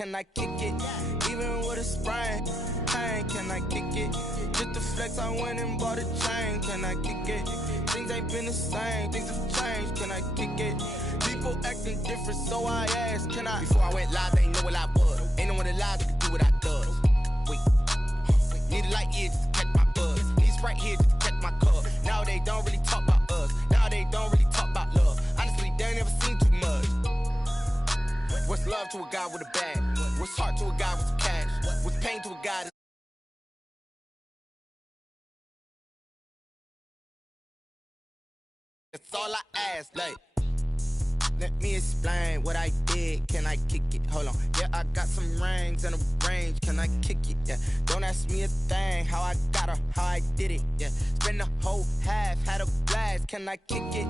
can I kick it? Even with a sprain, pain, can I kick it? Just to flex, I went and bought a chain, can I kick it? Things ain't been the same, things have changed, can I kick it? People acting different, so I asked, can I? Before I went live, they ain't know what I was. Ain't no one alive that can do what I does. Wait, need a light here just to catch my buzz. Need Sprite here just to catch my cup. Now they don't really talk about us. Now they don't really talk about love. Honestly, they ain't never seen too much. What's love to a guy with a bag? What's heart to a guy with some cash? What's pain to a guy that's That's all I ask, like. Let me explain what I did. Can I kick it? Hold on. Yeah, I got some rings and a range. Can I kick it? Yeah. Don't ask me a thing. How I got her, how I did it. Yeah. Spend the whole half, had a blast. Can I kick it?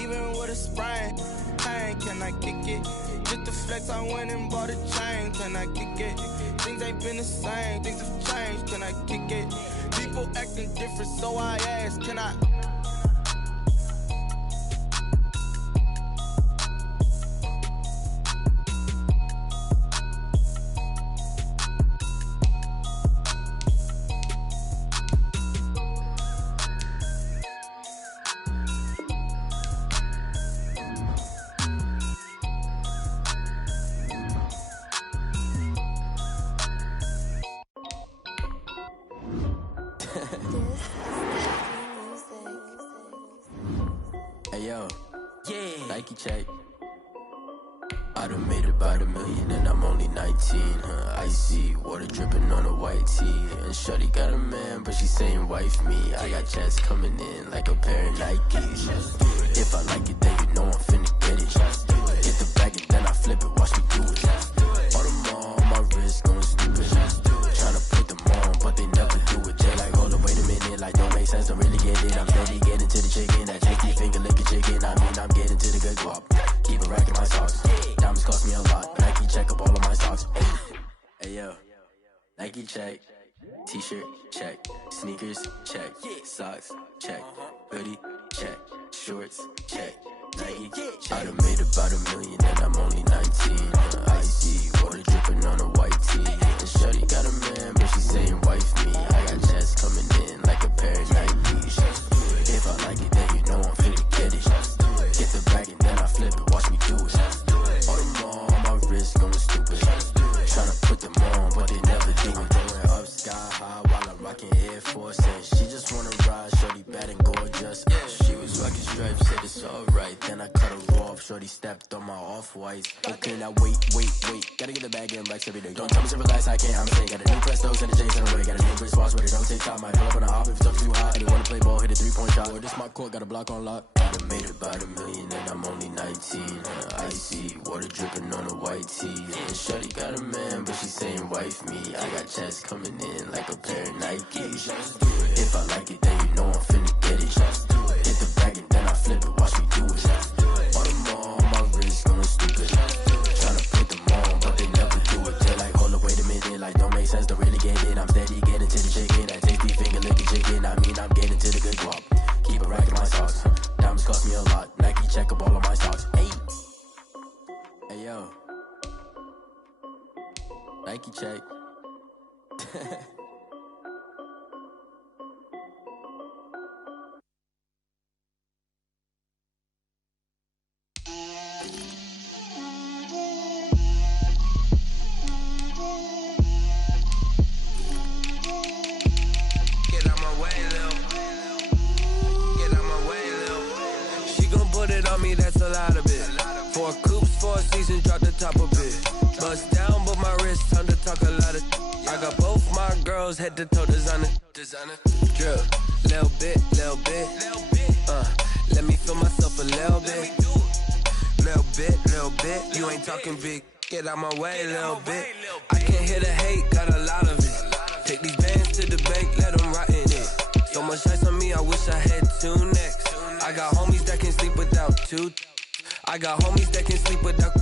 Even with a sprain, pain. Can I kick it? Just to flex, I went and bought a chain. Can I kick it? Things ain't been the same. Things have changed. Can I kick it? People acting different, so I ask, can I? Hey yo, yeah, Nike check. I done made about $1 million and I'm only 19. Icy water dripping on a white tee. And shorty got a man, but she saying wife me. I got chats coming in like a pair of Nikes. If I like it, then you know I'm finna get it. Hit the bag and then I flip it, watch me do it. All them on my wrist going stupid. Tryna put them on, but they never do it. They like, hold up, wait a minute, like don't make sense, don't really get it. I'm steady getting to the chicken, that tasty finger licking chicken. I mean, I'm getting to the good guap. Keep a rack in my socks. Diamonds cost me a lot. Nike check up all of my socks. Hey yo, Nike check. T-shirt check. Sneakers check. Socks check. Hoodie check. Shorts check. Nike. I done made about $1 million and I'm only 19. Icy water dripping on a white tee. And shorty got a man, but she saying wife me. I got chats coming in like a pair of Nikes. If I like it, then you know I'm finna get it. Get the bag and then I flip it, watch me do it. All them on my wrist going stupid. Tryna put them on, but they never do it. Going up sky high while I'm rocking Air Force. And she just wanna ride, shorty bad and gorgeous. She was rocking stripes, said it's alright. Then I cut her off, shorty stepped on my off-whites. Okay, now wait. Gotta get the bag and racks every day. Don't tell me to relax, I can't, I'm saying. Got a new Prestos and a J's in the way. Got a new wrist watch, but it don't take time. Might pull up on a hop if it's up too hot. And you wanna play ball, hit a 3-point shot. Or this my court, got a block on lock. I done made about $1 million and I'm only 19. Icy water dripping on a white tee. And shorty got a man, but she saying wife me. I got chats coming in like a pair of Nikes. If I like it, then you know I'm finna get it. Hit the bag and then I flip it, watch me do it. All them on my wrist going stupid. Tryna put them on, but they never do it. They're like, hold up, wait a minute, like don't make sense, don't really get it. I'm steady getting to the chicken, that tasty finger licking chicken. I mean, I'm getting to the good guap. Keep a rack in my socks. Diamonds cost me a lot. Nike check up all of my stocks. Hey yo, Nike check. That's a lot of it. 4 coops, 4 seasons, drop the top a bit. Bust down, but my wrist, time to talk a lot of. I got both my girls head to toe designer. Drip, little bit. Let me feel myself a little bit. Little bit. You ain't talking big. Get out my way, little bit. I can't hear the hate, got a lot of it. Take these bands to the bank, let them rot in it. So much ice on me, I wish I had 2 necks. I got homies that can sleep without 2. I got homies that can sleep without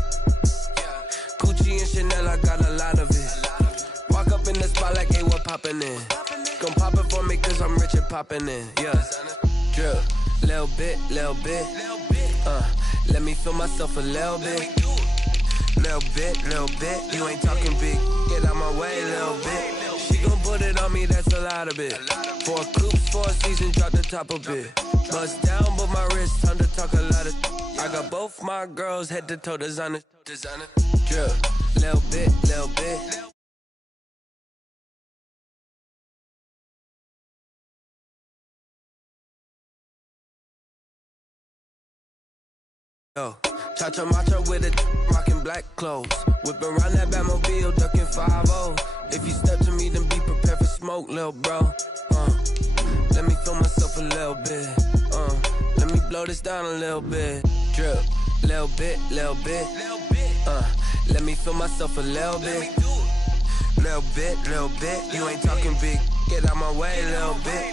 Gucci and Chanel, I got a lot of it. Walk up in the spot like, hey, what poppin' in? Gon' pop it for me cause I'm rich and poppin' in. Yeah, drip, little bit. Let me feel myself a little bit. little bit. You ain't talking big, get out my way, little bit. She gon' put it on me, that's a lot of it. 4 coops, 4 seasons, drop the top a bit. Bust down, but my wrist, time to talk a lot of. I got both my girls head to toe designer. Drip, little bit, little bit. Yo, cha-cha matcha with a rockin' black clothes. Whippin' around that Batmobile, duckin' 5-0. If you step to me, then be prepared for smoke, lil' bro. Let me feel myself a little bit. Let me blow this down a little bit. Drip, little bit, little bit. Let me feel myself a little bit. Little bit. You ain't talking big, get out my way, little bit.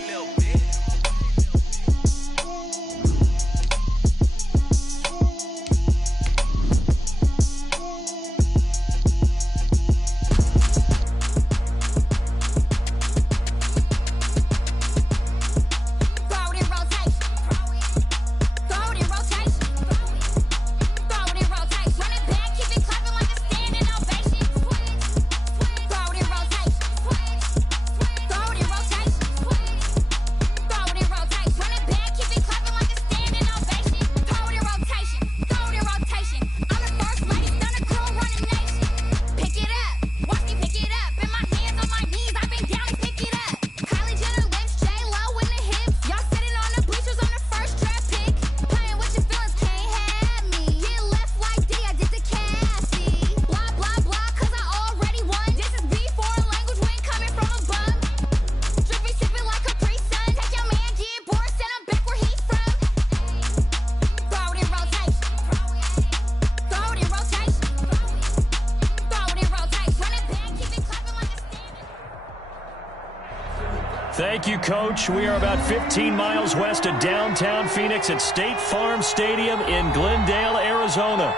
Thank you, Coach. We are about 15 miles west of downtown Phoenix at State Farm Stadium in Glendale, Arizona.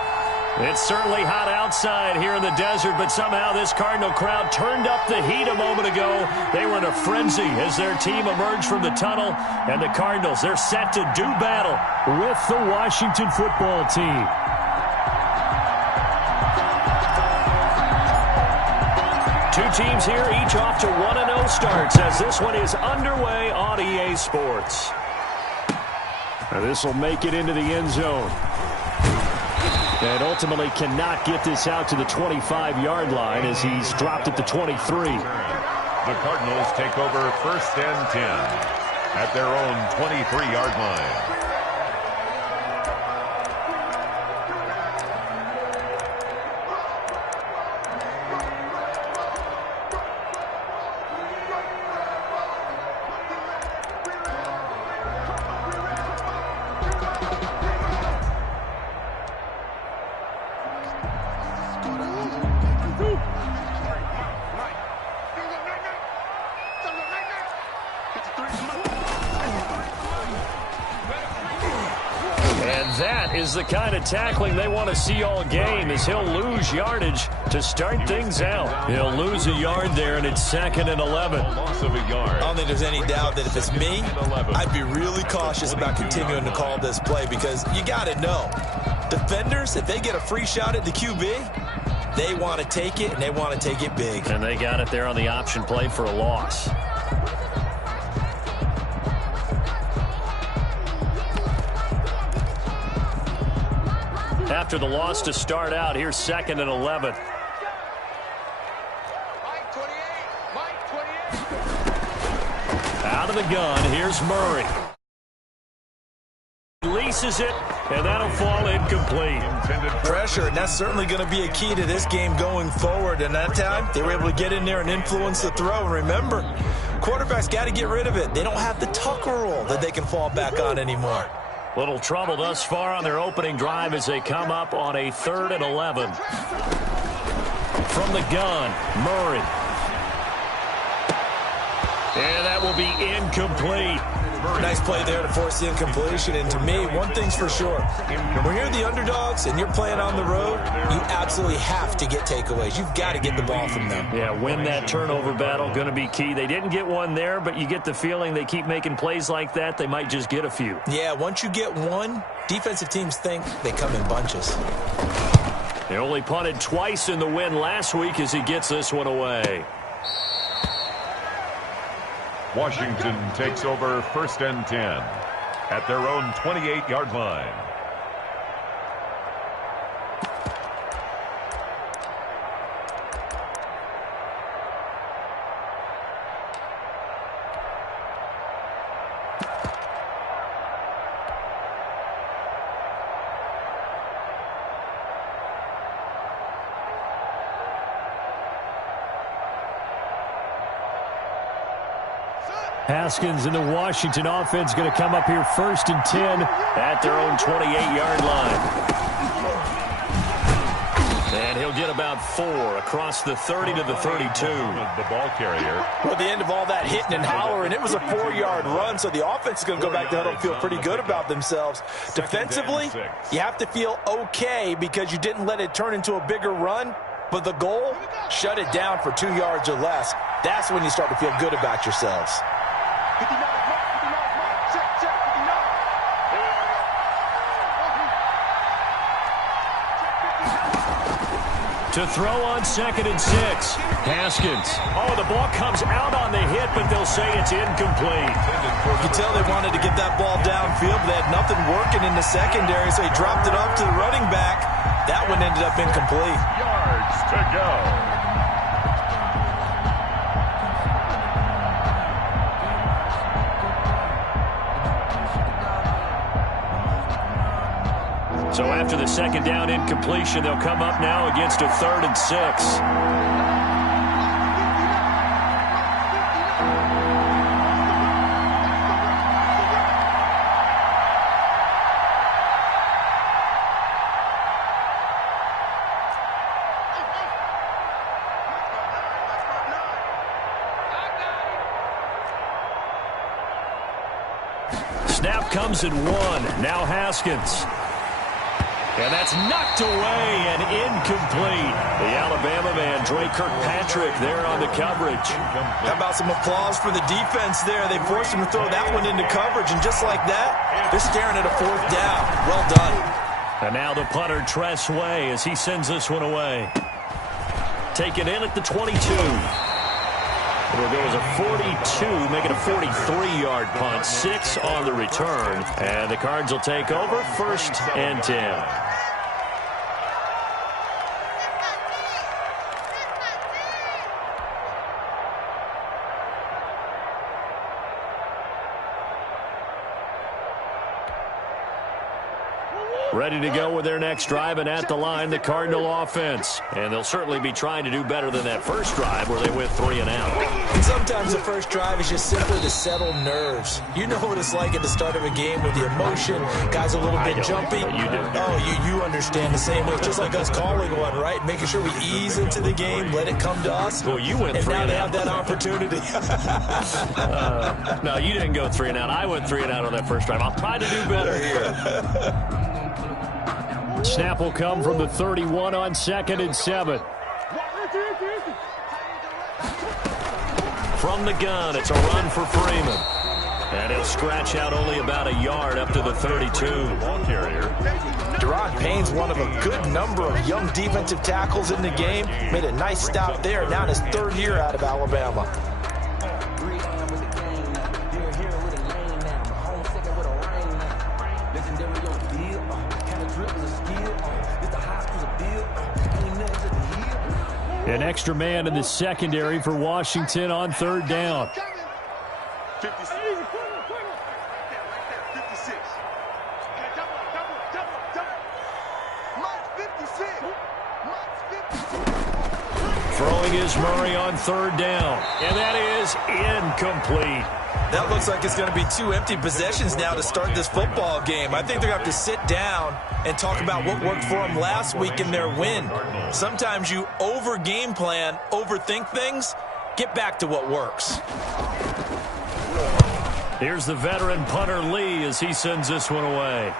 It's certainly hot outside here in the desert, but somehow this Cardinal crowd turned up the heat a moment ago. They were in a frenzy as their team emerged from the tunnel, and the Cardinals, they're set to do battle with the Washington football team. Two teams here, each off to 1-0 starts as this one is underway on EA Sports. This will make it into the end zone. And ultimately cannot get this out to the 25-yard line as he's dropped at the 23. The Cardinals take over 1st and 10 at their own 23-yard line. Is the kind of tackling they want to see all game as he'll lose yardage to start things out. He'll lose a yard there, and it's 2nd and 11. Loss of a yard. I don't think there's any doubt that if it's me, I'd be really cautious about continuing to call this play because you got to know, defenders, if they get a free shot at the QB, they want to take it, and they want to take it big. And they got it there on the option play for a loss. After the loss to start out, here's 2nd and 11. Out of the gun, here's Murray. Releases it, and that'll fall incomplete. Pressure, and that's certainly going to be a key to this game going forward. And that time, they were able to get in there and influence the throw. And remember, quarterbacks got to get rid of it. They don't have the Tucker rule that they can fall back on anymore. Little trouble thus far on their opening drive as they come up on a 3rd and 11. From the gun, Murray. And that will be incomplete. Nice play there to force the incompletion. And to me, one thing's for sure. When you're the underdogs and you're playing on the road, you absolutely have to get takeaways. You've got to get the ball from them. Yeah, win that turnover battle, going to be key. They didn't get one there, but you get the feeling they keep making plays like that, they might just get a few. Yeah, once you get one, defensive teams think they come in bunches. He only punted twice in the win last week as he gets this one away. Washington takes over 1st and 10 at their own 28-yard line. Haskins and the Washington offense going to come up here 1st and 10 at their own 28-yard line. And he'll get about 4 across the 30 to the 32. The ball carrier. Well, at the end of all that hitting and hollering, it was a 4-yard run, so the offense is going to go back to huddle and feel pretty good about themselves. Defensively, you have to feel okay because you didn't let it turn into a bigger run, but the goal, shut it down for 2 yards or less. That's when you start to feel good about yourselves. To throw on 2nd and 6. Haskins. Oh, the ball comes out on the hit, but they'll say it's incomplete. You can tell they wanted to get that ball downfield, but they had nothing working in the secondary, so he dropped it up to the running back. That one ended up incomplete. Yards to go. So after the 2nd down incompletion, they'll come up now against a 3rd and 6. Snap comes in 1. Now Haskins. And that's knocked away and incomplete. The Alabama man, Dre Kirkpatrick, there on the coverage. How about some applause for the defense there? They forced him to throw that one into coverage, and just like that, they're staring at a 4th down. Well done. And now the punter, Tress Way, as he sends this one away. Taken in at the 22. It'll go as a 42, make it a 43-yard punt. 6 on the return. And the Cards will take over 1st and 10. Ready to go with their next drive, and at the line, the Cardinal offense. And they'll certainly be trying to do better than that first drive where they went 3 and out. And sometimes the first drive is just simply to settle nerves. You know what it's like at the start of a game with the emotion. Guys a little bit jumpy. You do. Oh, you understand the same way. It's just like us calling one, right? Making sure we ease into the game, let it come to us. Well, you went 3 and out. And now they have that opportunity. No, you didn't go 3 and out. I went 3 and out on that first drive. I'll try to do better here. Snap will come from the 31 on 2nd and 7. From the gun, it's a run for Freeman. And he'll scratch out only about a yard up to the 32. Deron Payne's one of a good number of young defensive tackles in the game. Made a nice stop there, now in his 3rd year out of Alabama. An extra man in the secondary for Washington on 3rd down. Throwing is Murray on 3rd down. And that is incomplete. That looks like it's going to be 2 empty possessions now to start this football game. I think they're going to have to sit down and talk about what worked for them last week in their win. Sometimes you over-game plan, overthink things. Get back to what works. Here's the veteran punter Lee as he sends this one away.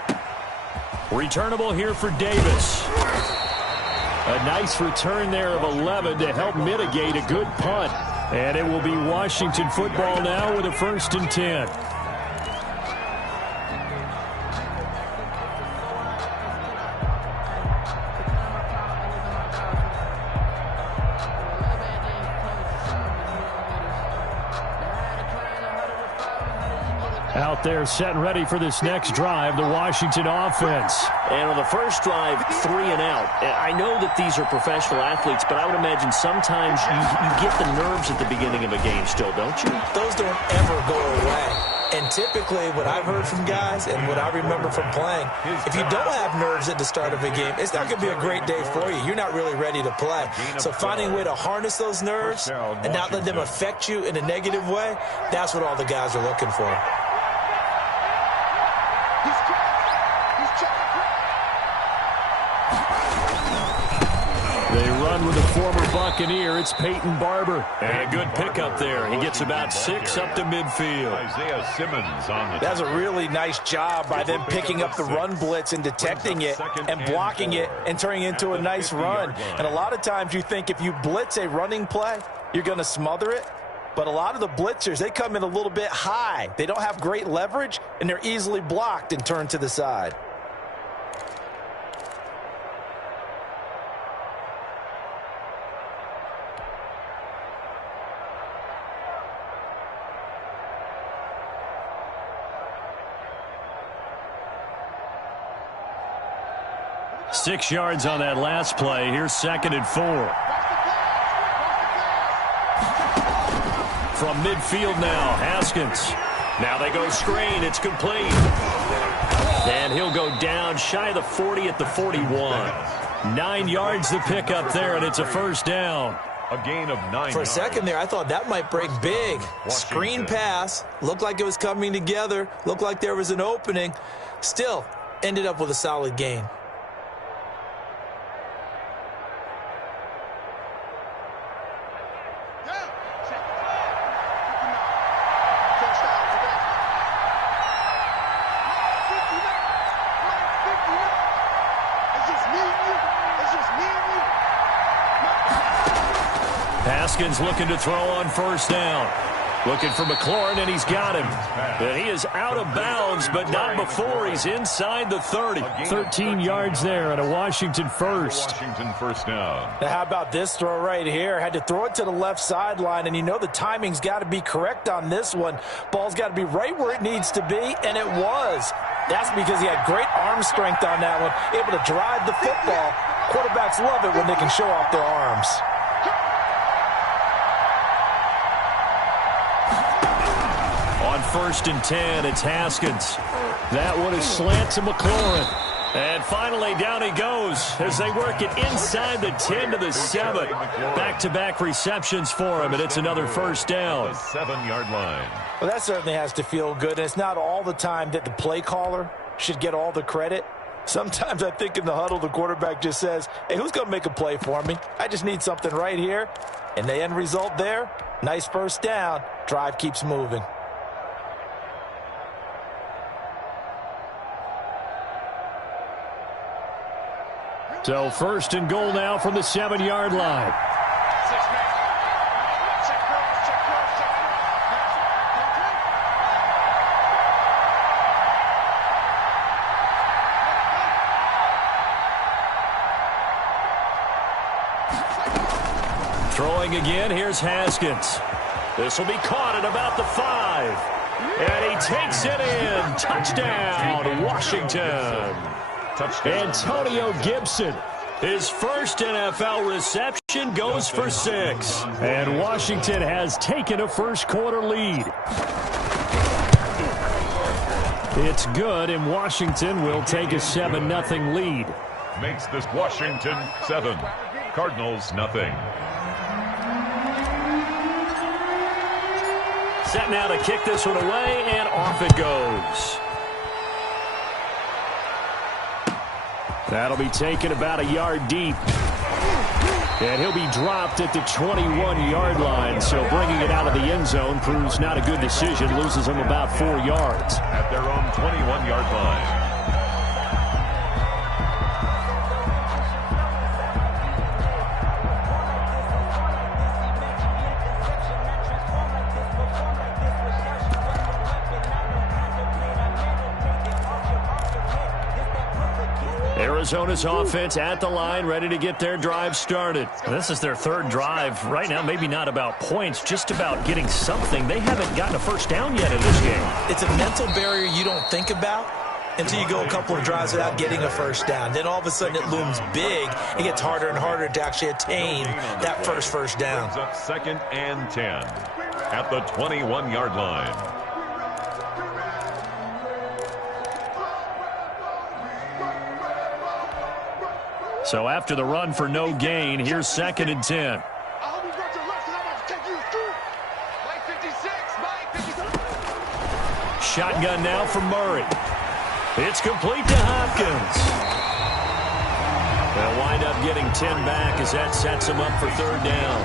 Returnable here for Davis. A nice return there of 11 to help mitigate a good punt. And it will be Washington football now with a 1st and 10. out there setting ready for this next drive, the Washington offense. And on the first drive, 3 and out. I know that these are professional athletes, but I would imagine sometimes you get the nerves at the beginning of a game still, don't you? Those don't ever go away. And typically what I've heard from guys and what I remember from playing, if you don't have nerves at the start of a game, it's not going to be a great day for you. You're not really ready to play. So finding a way to harness those nerves and not let them affect you in a negative way, that's what all the guys are looking for. They run with a former Buccaneer. It's Peyton Barber. And a good pickup there. He gets about 6 up to midfield. Isaiah Simmons on the That's a really nice job by them picking up the run blitz and detecting it and blocking it and turning it into a nice run. And a lot of times you think if you blitz a running play, you're going to smother it. But a lot of the blitzers, they come in a little bit high. They don't have great leverage, and they're easily blocked and turned to the side. Six yards on that last play. Here's 2nd and 4. From midfield now, Haskins. Now they go screen. It's complete. And he'll go down shy of the 40 at the 41. 9 yards to pick up there, and it's a first down. A gain of 9 For a second there, I thought that might break big. Screen pass. Looked like it was coming together. Looked like there was an opening. Still, ended up with a solid gain. Haskins looking to throw on first down. Looking for McLaurin, and he's got him. And he is out of bounds, but not before he's inside the 30. 13 yards there and a Washington first. Washington first down. Now how about this throw right here? Had to throw it to the left sideline, and you know the timing's got to be correct on this one. Ball's got to be right where it needs to be, and it was. That's because he had great arm strength on that one, able to drive the football. Quarterbacks love it when they can show off their arms. On 1st and 10, it's Haskins. That one is slant to McLaurin. And finally, down he goes as they work it inside the 10 to the 7. Back-to-back receptions for him, and it's another first down. The 7-yard line. Well, that certainly has to feel good, and it's not all the time that the play caller should get all the credit. Sometimes I think in the huddle, the quarterback just says, hey, who's going to make a play for me? I just need something right here. And the end result there, nice first down. Drive keeps moving. So 1st and goal now from the 7-yard line. Throwing again, here's Haskins. This will be caught at about the 5. And he takes it in. Touchdown, Washington. Touchdown. Antonio Gibson, his first NFL reception, goes for 6. And Washington has taken a first-quarter lead. It's good, and Washington will take a 7-0 lead. Makes this Washington 7. Cardinals nothing. Set now to kick this one away, and off it goes. That'll be taken about a yard deep. And he'll be dropped at the 21-yard line. So bringing it out of the end zone proves not a good decision. Loses him about 4 yards. At their own 21-yard line. Arizona's offense at the line, ready to get their drive started. This is their third drive. Right now, maybe not about points, just about getting something. They haven't gotten a first down yet in this game. It's a mental barrier you don't think about until you go a couple of drives without getting a first down. Then all of a sudden it looms big. It gets harder and harder to actually attain that first down. Up 2nd and 10 at the 21-yard line. So after the run for no gain, here's 2nd and 10. Shotgun now from Murray. It's complete to Hopkins. They'll wind up getting 10 back as that sets him up for 3rd down.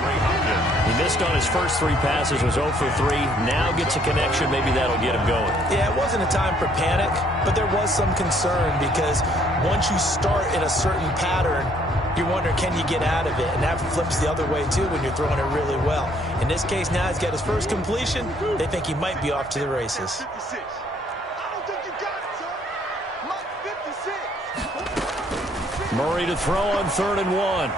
He missed on his first 3 passes, was 0 for 3. Now gets a connection. Maybe that'll get him going. Yeah, it wasn't a time for panic, but there was some concern because once you start in a certain pattern, you're wondering, can you get out of it? And that flips the other way, too, when you're throwing it really well. In this case, now he's got his first completion. They think he might be off to the races. Murray to throw on 3rd and 1.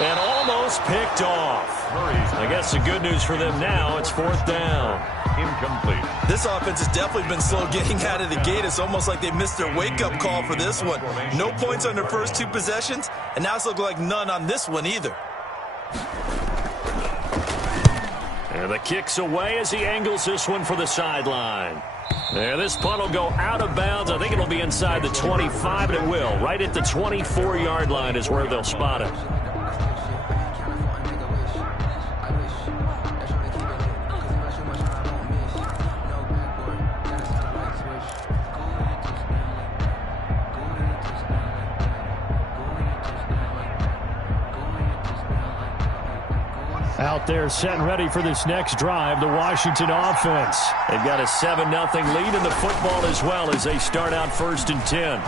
And almost picked off. I guess the good news for them now, it's 4th down. Incomplete. This offense has definitely been slow getting out of the gate. It's almost like they missed their wake-up call for this one. No points on their first 2 possessions, and now it's looking like none on this one either. And the kick's away as he angles this one for the sideline. There, this punt will go out of bounds. I think it'll be inside the 25, and it will. Right at the 24-yard line is where they'll spot it. Out there set and ready for this next drive, the Washington offense. They've got a 7-0 lead in the football as well as they start out 1st and 10.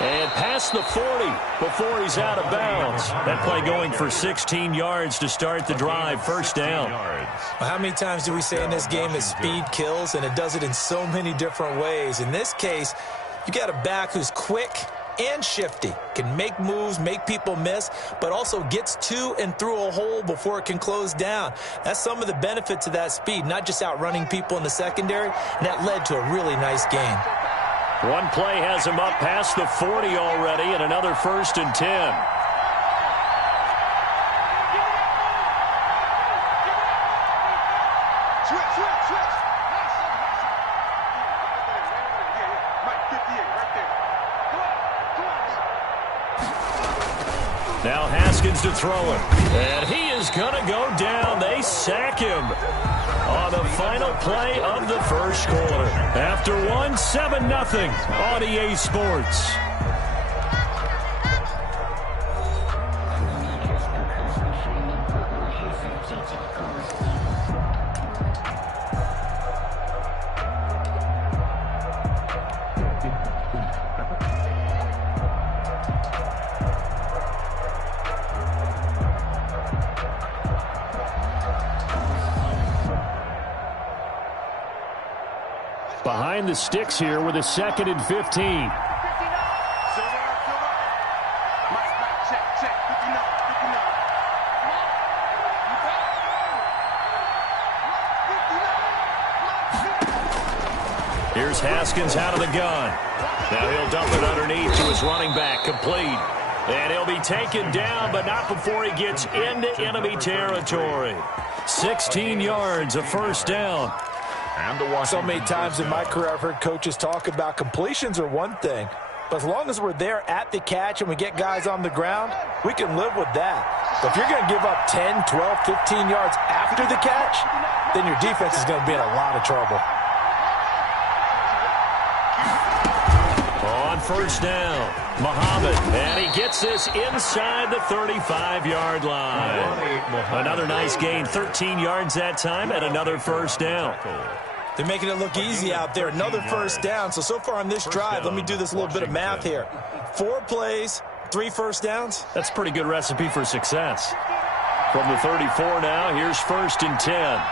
And past the 40 before he's out of bounds. That play going for 16 yards to start the drive, 1st down. Well, how many times do we say in this game that speed kills, and it does it in so many different ways? In this case, you got a back who's quick and shifty, can make moves, make people miss, but also gets to and through a hole before it can close down. That's some of the benefits of that speed, not just outrunning people in the secondary, and that led to a really nice gain. One play has him up past the 40 already, and another 1st and 10. Now Haskins to throw it. And he is going to go down. They sack him on the final play of the first quarter. After one, 7-0 on EA Sports. Behind the sticks here with a 2nd and 15. Here's Haskins out of the gun. Now he'll dump it underneath to his running back, complete. And he'll be taken down, but not before he gets into enemy territory. 16 yards, a 1st down. So many times in my career I've heard coaches talk about completions are one thing, but as long as we're there at the catch and we get guys on the ground, we can live with that. But if you're going to give up 10, 12, 15 yards after the catch, then your defense is going to be in a lot of trouble. On 1st down, Muhammad, and he gets this inside the 35-yard line. Another nice gain, 13 yards that time, and another 1st down. They're making it look easy out there. Another 1st down. So far on this drive, let me do this little bit of math here. 4 plays, 3 1st downs. That's a pretty good recipe for success. From the 34 now, here's 1st and 10.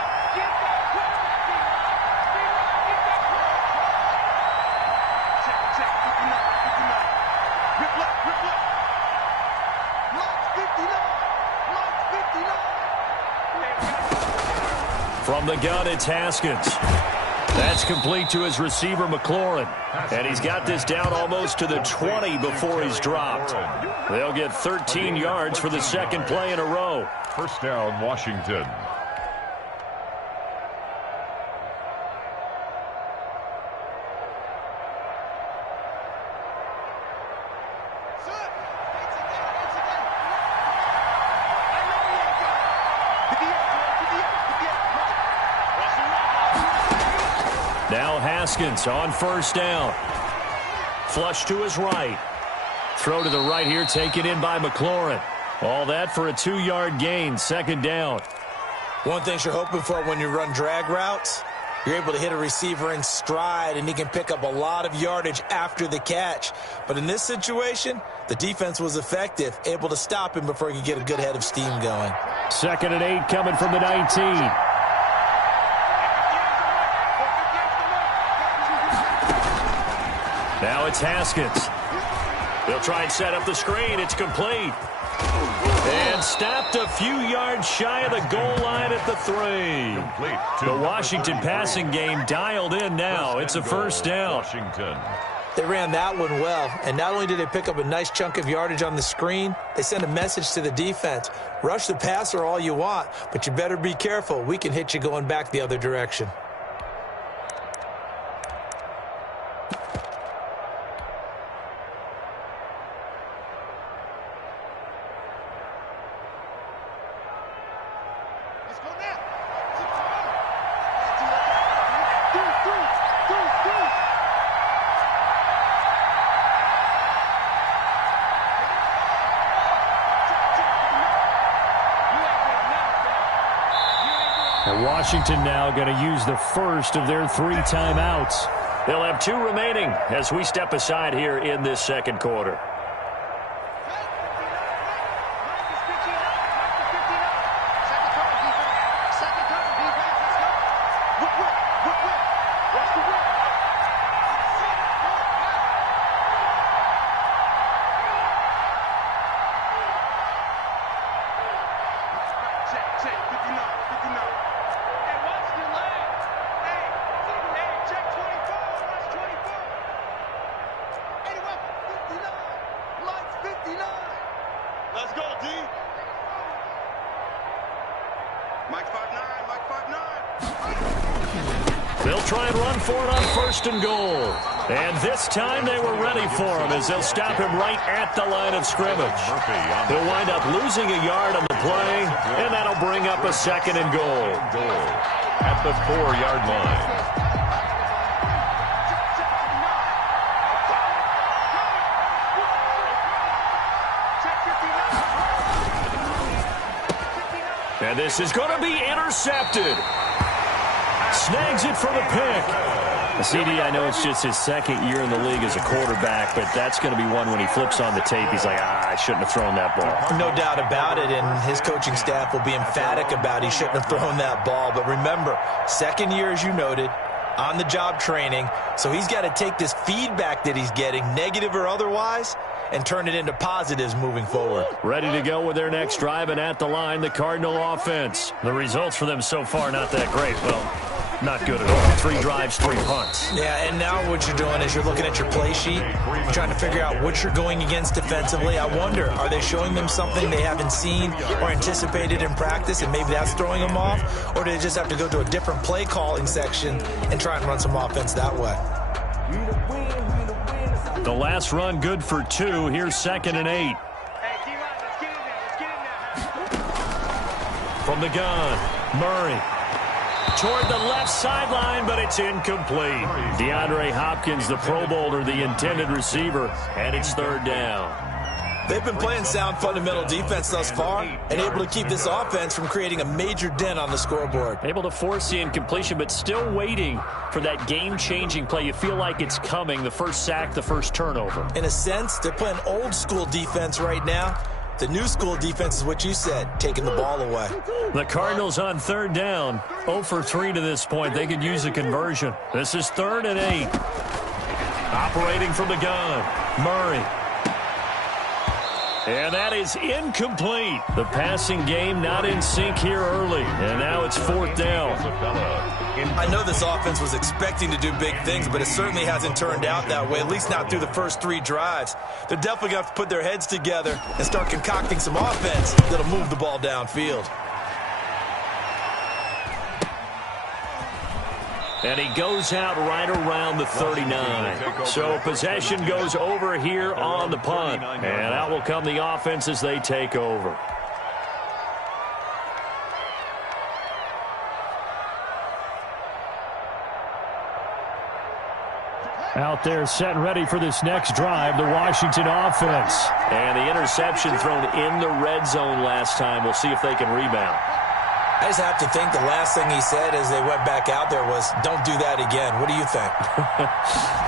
From the gun, it's Haskins. That's complete to his receiver, McLaurin. And he's got this down almost to the 20 before he's dropped. They'll get 13 yards for the second play in a row. First down, Washington. Now Haskins on first down. Flush to his right. Throw to the right here, taken in by McLaurin. All that for a 2-yard gain, second down. One thing you're hoping for when you run drag routes, you're able to hit a receiver in stride, and he can pick up a lot of yardage after the catch. But in this situation, the defense was effective, able to stop him before he could get a good head of steam going. 2nd and 8 coming from the 19. Now it's Haskins. They'll try and set up the screen. It's complete. And stopped a few yards shy of the goal line at the 3. The Washington passing game dialed in now. It's a first down. Washington. They ran that one well, and not only did they pick up a nice chunk of yardage on the screen, they sent a message to the defense. Rush the passer all you want, but you better be careful. We can hit you going back the other direction. And Washington now going to use the first of their 3 timeouts. They'll have 2 remaining as we step aside here in this second quarter. They'll try and run for it on 1st and goal. And this time they were ready for him as they'll stop him right at the line of scrimmage. He'll wind up losing a yard on the play, and that'll bring up a 2nd and goal. At the 4-yard line. And this is going to be intercepted. Snags it for the pick. CD, I know it's just his 2nd year in the league as a quarterback, but that's going to be one when he flips on the tape, he's like, I shouldn't have thrown that ball. No doubt about it, and his coaching staff will be emphatic about he shouldn't have thrown that ball. But remember, 2nd year, as you noted, on-the-job training, so he's got to take this feedback that he's getting, negative or otherwise, and turn it into positives moving forward. Ready to go with their next drive, and at the line, the Cardinal offense. The results for them so far, not that great. Well, not good at all. 3 drives, 3 punts. Yeah, and now what you're doing is you're looking at your play sheet. You're trying to figure out what you're going against defensively. I wonder, are they showing them something they haven't seen or anticipated in practice, and maybe that's throwing them off? Or do they just have to go to a different play calling section and try and run some offense that way? The last run good for 2. Here's 2nd and 8. From the gun, Murray. Toward the left sideline, but it's incomplete. DeAndre Hopkins, the Pro Bowler, the intended receiver, and it's 3rd down. They've been playing sound fundamental defense thus far and able to keep this offense from creating a major dent on the scoreboard. Able to force the incompletion, but still waiting for that game-changing play. You feel like it's coming, the first sack, the first turnover. In a sense, they're playing old-school defense right now. The new school defense is what you said, taking the ball away. The Cardinals on 3rd down, 0 for 3 to this point. They could use a conversion. This is 3rd and 8. Operating from the gun, Murray. And that is incomplete. The passing game not in sync here early. And now it's 4th down. I know this offense was expecting to do big things, but it certainly hasn't turned out that way, at least not through the first 3 drives. They're definitely going to have to put their heads together and start concocting some offense that'll move the ball downfield. And he goes out right around the 39. So possession goes over here on the punt. And out will come the offense as they take over. Out there set and ready for this next drive, the Washington offense. And the interception thrown in the red zone last time. We'll see if they can rebound. I just have to think the last thing he said as they went back out there was, don't do that again. What do you think?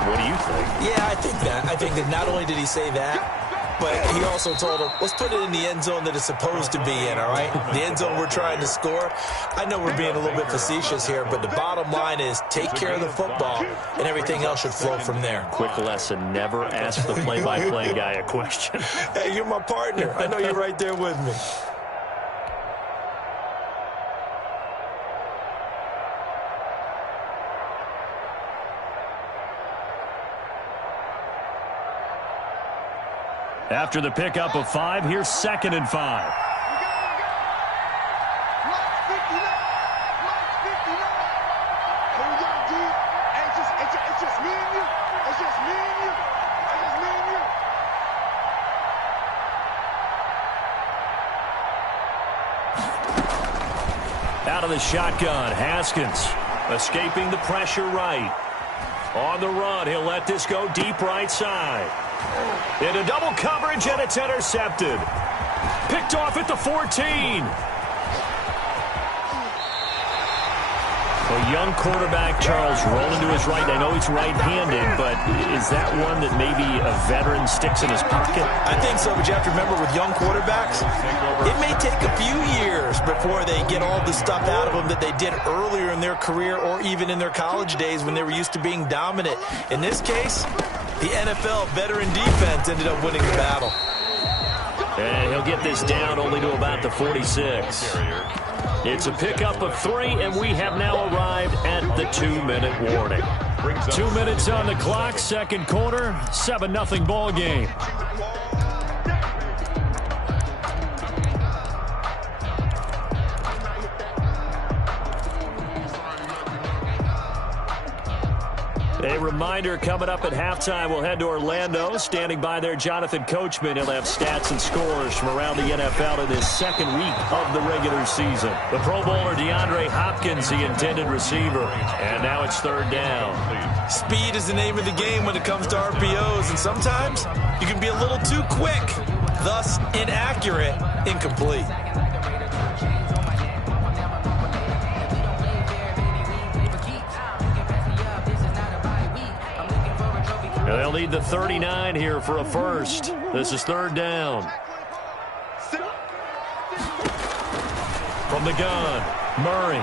What do you think? Yeah, I think that. I think that not only did he say that, but he also told him, let's put it in the end zone that it's supposed to be in, all right? The end zone we're trying to score. I know we're being a little bit facetious here, but the bottom line is take care of the football, and everything else should flow from there. Quick lesson, never ask the play-by-play guy a question. Hey, you're my partner. I know you're right there with me. After the pickup of 5, here's 2nd and 5. Out of the shotgun, Haskins escaping the pressure right. On the run, he'll let this go deep right side. Into double coverage, and it's intercepted. Picked off at the 14. A young quarterback, Charles, rolling to his right. I know he's right-handed, but is that one that maybe a veteran sticks in his pocket? I think so, but you have to remember with young quarterbacks, it may take a few years before they get all the stuff out of them that they did earlier in their career or even in their college days when they were used to being dominant. In this case, the NFL veteran defense ended up winning the battle. And he'll get this down only to about the 46. It's a pickup of 3, and we have now arrived at the 2-minute warning. 2 minutes on the clock, second quarter, 7-0 ball game. A reminder, coming up at halftime, we'll head to Orlando. Standing by there, Jonathan Coachman. He'll have stats and scores from around the NFL in this second week of the regular season. The Pro Bowler DeAndre Hopkins, the intended receiver. And now it's 3rd down. Speed is the name of the game when it comes to RPOs, and sometimes you can be a little too quick, thus inaccurate, incomplete. They'll need the 39 here for a first. This is 3rd down. From the gun, Murray.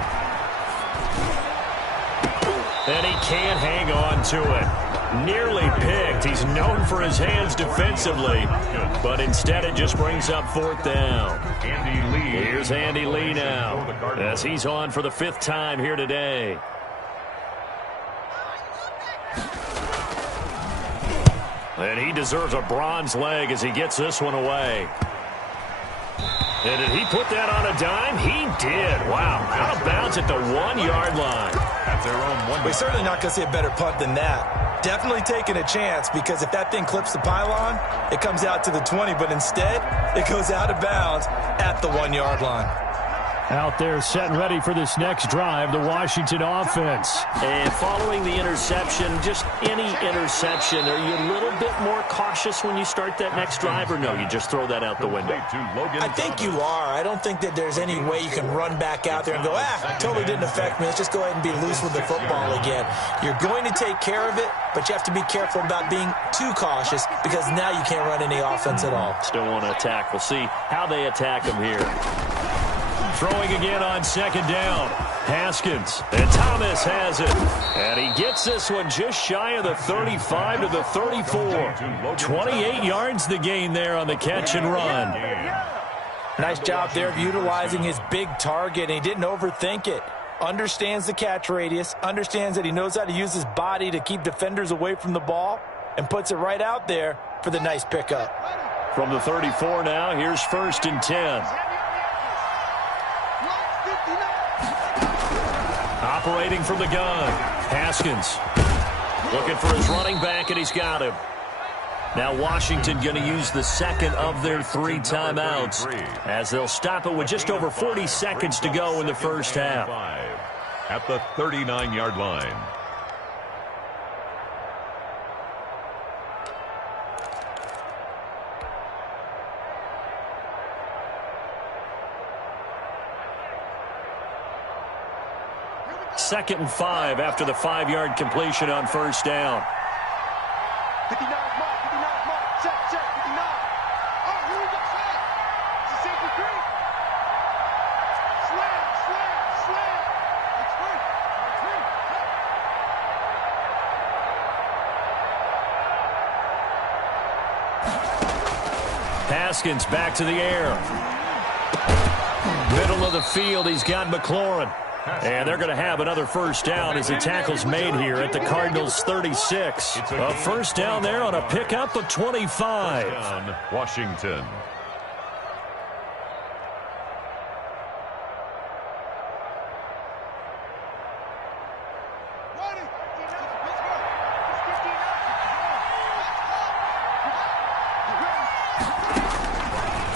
And he can't hang on to it. Nearly picked. He's known for his hands defensively, but instead it just brings up 4th down. Andy Lee. Here's Andy Lee now as he's on for the 5th time here today. And he deserves a bronze leg as he gets this one away. And did he put that on a dime? He did. Wow. Out of bounds at the 1-yard line. At their own 1. We're certainly not going to see a better punt than that. Definitely taking a chance, because if that thing clips the pylon, it comes out to the 20, but instead it goes out of bounds at the 1-yard line. Out there set and ready for this next drive, the Washington offense. And following the interception, just any interception, are you a little bit more cautious when you start that next drive, or no, you just throw that out the window? I think you are. I don't think that there's any way you can run back out there and go, totally didn't affect me. Let's just go ahead and be loose with the football again. You're going to take care of it, but you have to be careful about being too cautious, because now you can't run any offense at all. Still want to attack. We'll see how they attack them here. Throwing again on second down. Haskins. And Thomas has it. And he gets this one just shy of the 35 to the 34. 28 yards the gain there on the catch and run. Nice job there of utilizing his big target. And he didn't overthink it. Understands the catch radius. Understands that he knows how to use his body to keep defenders away from the ball. And puts it right out there for the nice pickup. From the 34 now, here's 1st and 10. Operating from the gun. Haskins looking for his running back, and he's got him. Now Washington going to use the second of their 3 timeouts as they'll stop it with just over 40 seconds to go in the first half. At the 39-yard line. Second and 5 after the 5-yard completion on first down. 59 mark, 59 mark, check, 59. Oh, here we go, slam. It's a safety three. Slam. It's free. Haskins back to the air. Middle of the field, he's got McLaurin. And they're going to have another first down as the tackle's made here at the Cardinals' 36. A first down there on a pickup of 25. Washington.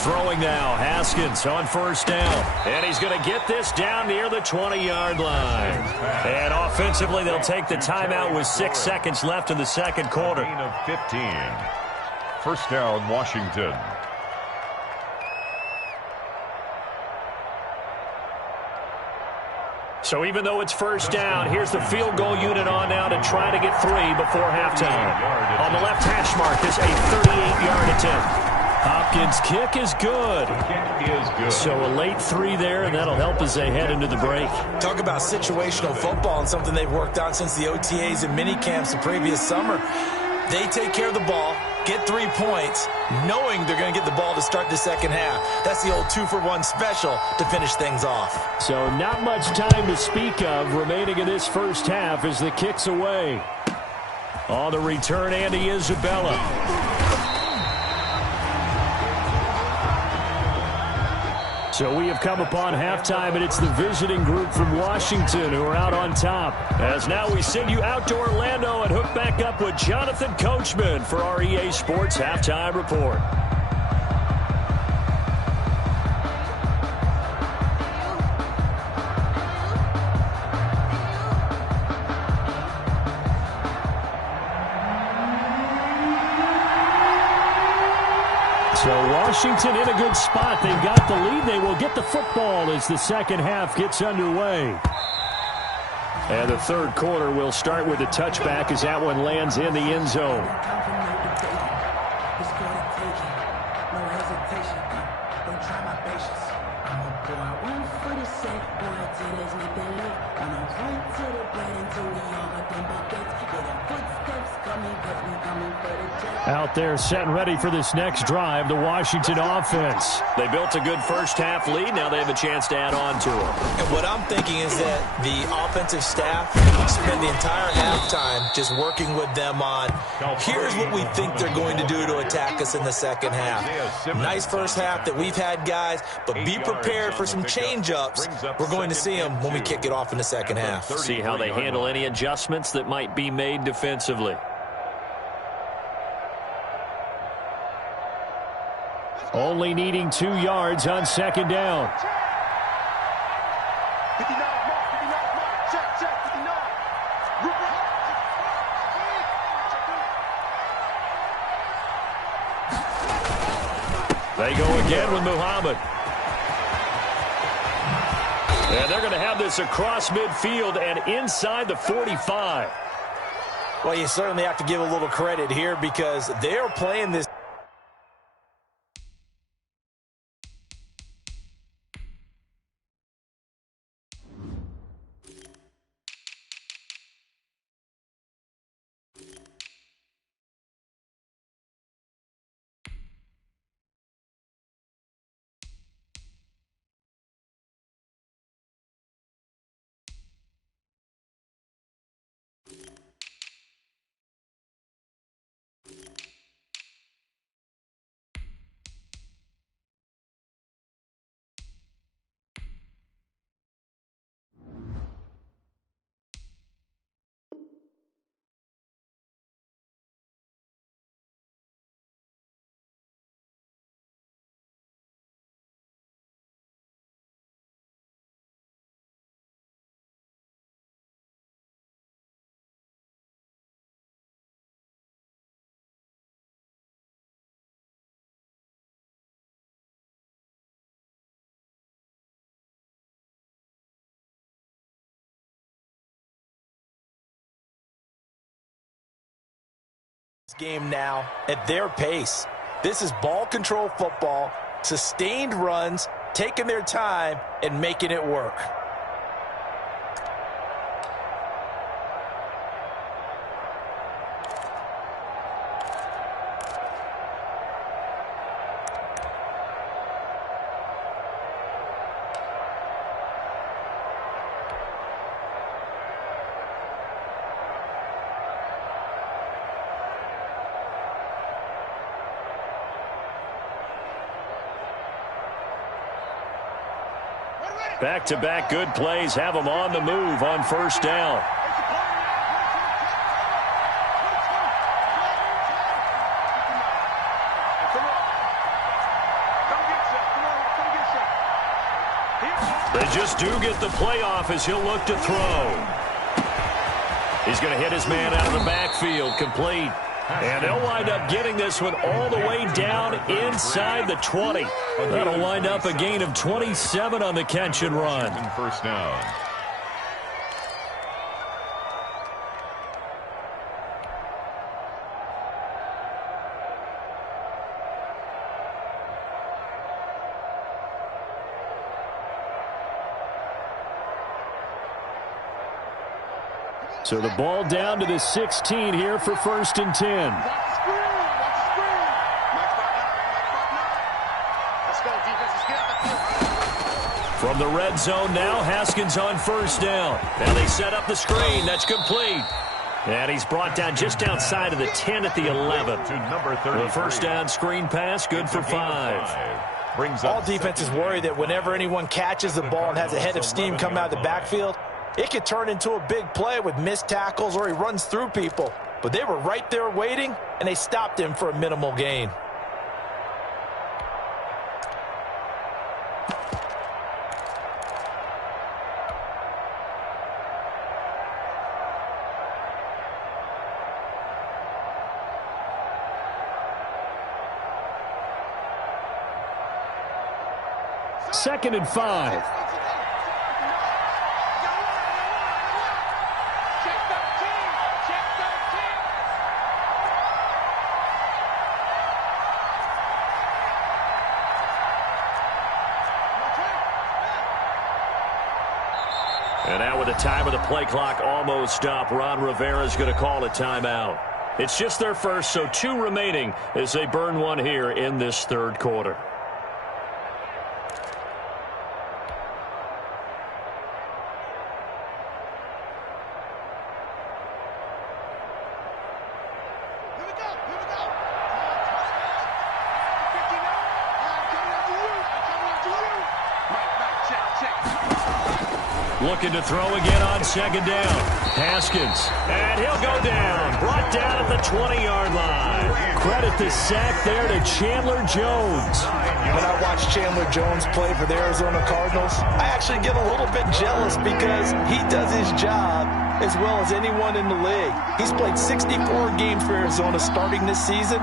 Throwing now, Haskins on first down. And he's going to get this down near the 20-yard line. And offensively, they'll take the timeout with 6 seconds left in the second quarter. Of 15. First down, Washington. So even though it's first down, here's the field goal unit on now to try to get 3 before halftime. On the left hash mark is a 38-yard attempt. Hopkins' kick is good. So a late 3 there, and that'll help as they head into the break. Talk about situational football and something they've worked on since the OTAs and mini camps the previous summer. They take care of the ball, get 3 points, knowing they're going to get the ball to start the second half. That's the old 2-for-1 special to finish things off. So not much time to speak of remaining in this first half as the kick's away. On the return, Andy Isabella. So we have come upon halftime, and it's the visiting group from Washington who are out on top. As now we send you out to Orlando and hook back up with Jonathan Coachman for our EA Sports Halftime Report. So Washington in a good spot. They've got the lead. They will get the football as the second half gets underway. And the third quarter will start with a touchback as that one lands in the end zone. Out there set and ready for this next drive, the Washington offense. They built a good first half lead. Now they have a chance to add on to it. And what I'm thinking is that the offensive staff spend the entire halftime just working with them on, here's what we think they're going to do to attack us in the second half. Nice first half that we've had, guys, but be prepared for some change-ups. We're going to see them when we kick it off in the second half. See how they handle any adjustments that might be made defensively. Only needing 2 yards on second down. 59 mark, check, 59. They go again with Muhammad. And they're going to have this across midfield and inside the 45. Well, you certainly have to give a little credit here because they're playing this Game now at their pace. This is ball control football, sustained runs, taking their time and making it work. Back-to-back good plays have them on the move on first down. They just do get the playoff as he'll look to throw. He's going to hit his man out of the backfield, complete. And they'll wind up getting this one all the way down inside the 20. That'll wind up a gain of 27 on the catch and run. First down. So the ball down to the 16 here for first and 10. From the red zone now, Haskins on first down. Now they set up the screen. That's complete. And he's brought down just outside of the 10 at the 11. To number 33. The first down screen pass, good for 5. All defenses worry that whenever anyone catches the ball and has a head of steam come out of the backfield, it could turn into a big play with missed tackles or he runs through people. But they were right there waiting, and they stopped him for a minimal gain. Second and 5. And now with the time of the play clock almost up, Ron Rivera's going to call a timeout. It's just their first, so 2 remaining as they burn one here in this third quarter. Looking to throw again on second down. Haskins. And he'll go down. Brought down at the 20-yard line. Credit the sack there to Chandler Jones. When I watch Chandler Jones play for the Arizona Cardinals, I actually get a little bit jealous because he does his job as well as anyone in the league. He's played 64 games for Arizona starting this season.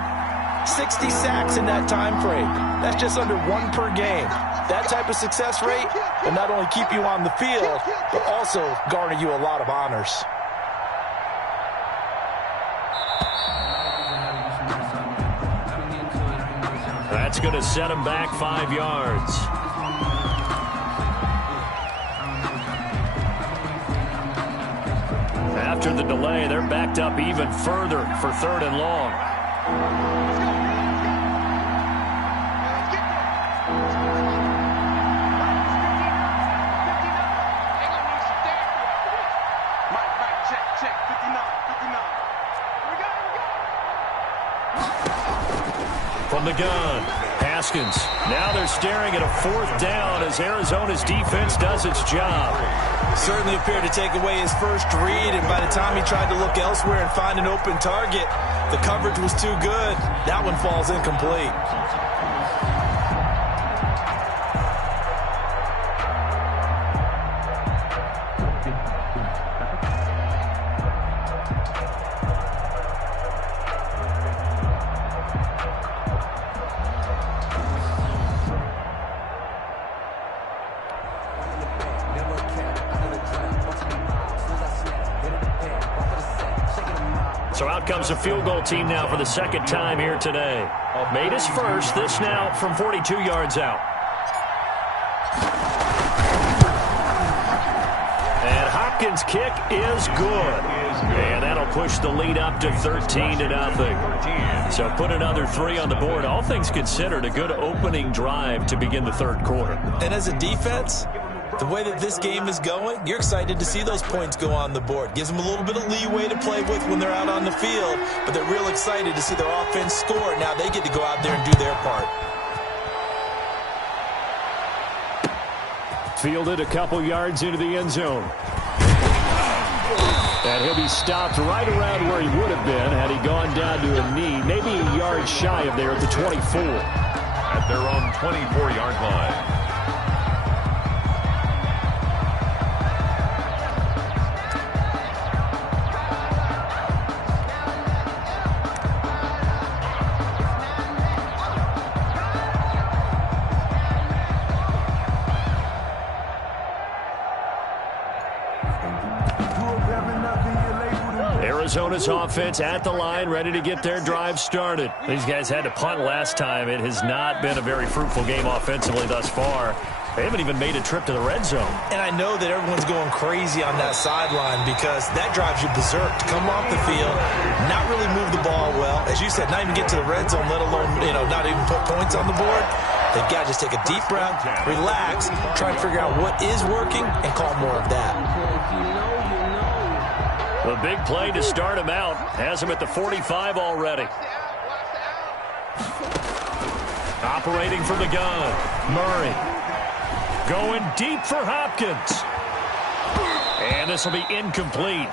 60 sacks in that time frame. That's just under 1 per game. That type of success rate will not only keep you on the field, but also garner you a lot of honors. That's going to set him back 5 yards. After the delay, they're backed up even further for third and long. From the gun, Haskins. Now they're staring at a 4th down as Arizona's defense does its job. Certainly appeared to take away his first read, and by the time he tried to look elsewhere and find an open target, the coverage was too good. That one falls incomplete. So out comes the field goal team now for the second time here today. Made his first, this now from 42 yards out. And Hopkins' kick is good. And that'll push the lead up to 13-0. So put another 3 on the board. All things considered, a good opening drive to begin the third quarter. And as a defense, the way that this game is going, you're excited to see those points go on the board. Gives them a little bit of leeway to play with when they're out on the field, but they're real excited to see their offense score. Now they get to go out there and do their part. Fielded a couple yards into the end zone. And he'll be stopped right around where he would have been had he gone down to a knee, maybe a yard shy of there at the 24. At their own 24-yard line. Arizona's offense at the line, ready to get their drive started. These guys had to punt last time. It has not been a very fruitful game offensively thus far. They haven't even made a trip to the red zone. And I know that everyone's going crazy on that sideline because that drives you berserk. To come off the field, not really move the ball well. As you said, not even get to the red zone, let alone, not even put points on the board. They've got to just take a deep breath, relax, try and figure out what is working, and call more of that. The big play to start him out has him at the 45 already. Operating from the gun, Murray. Going deep for Hopkins. And this will be incomplete.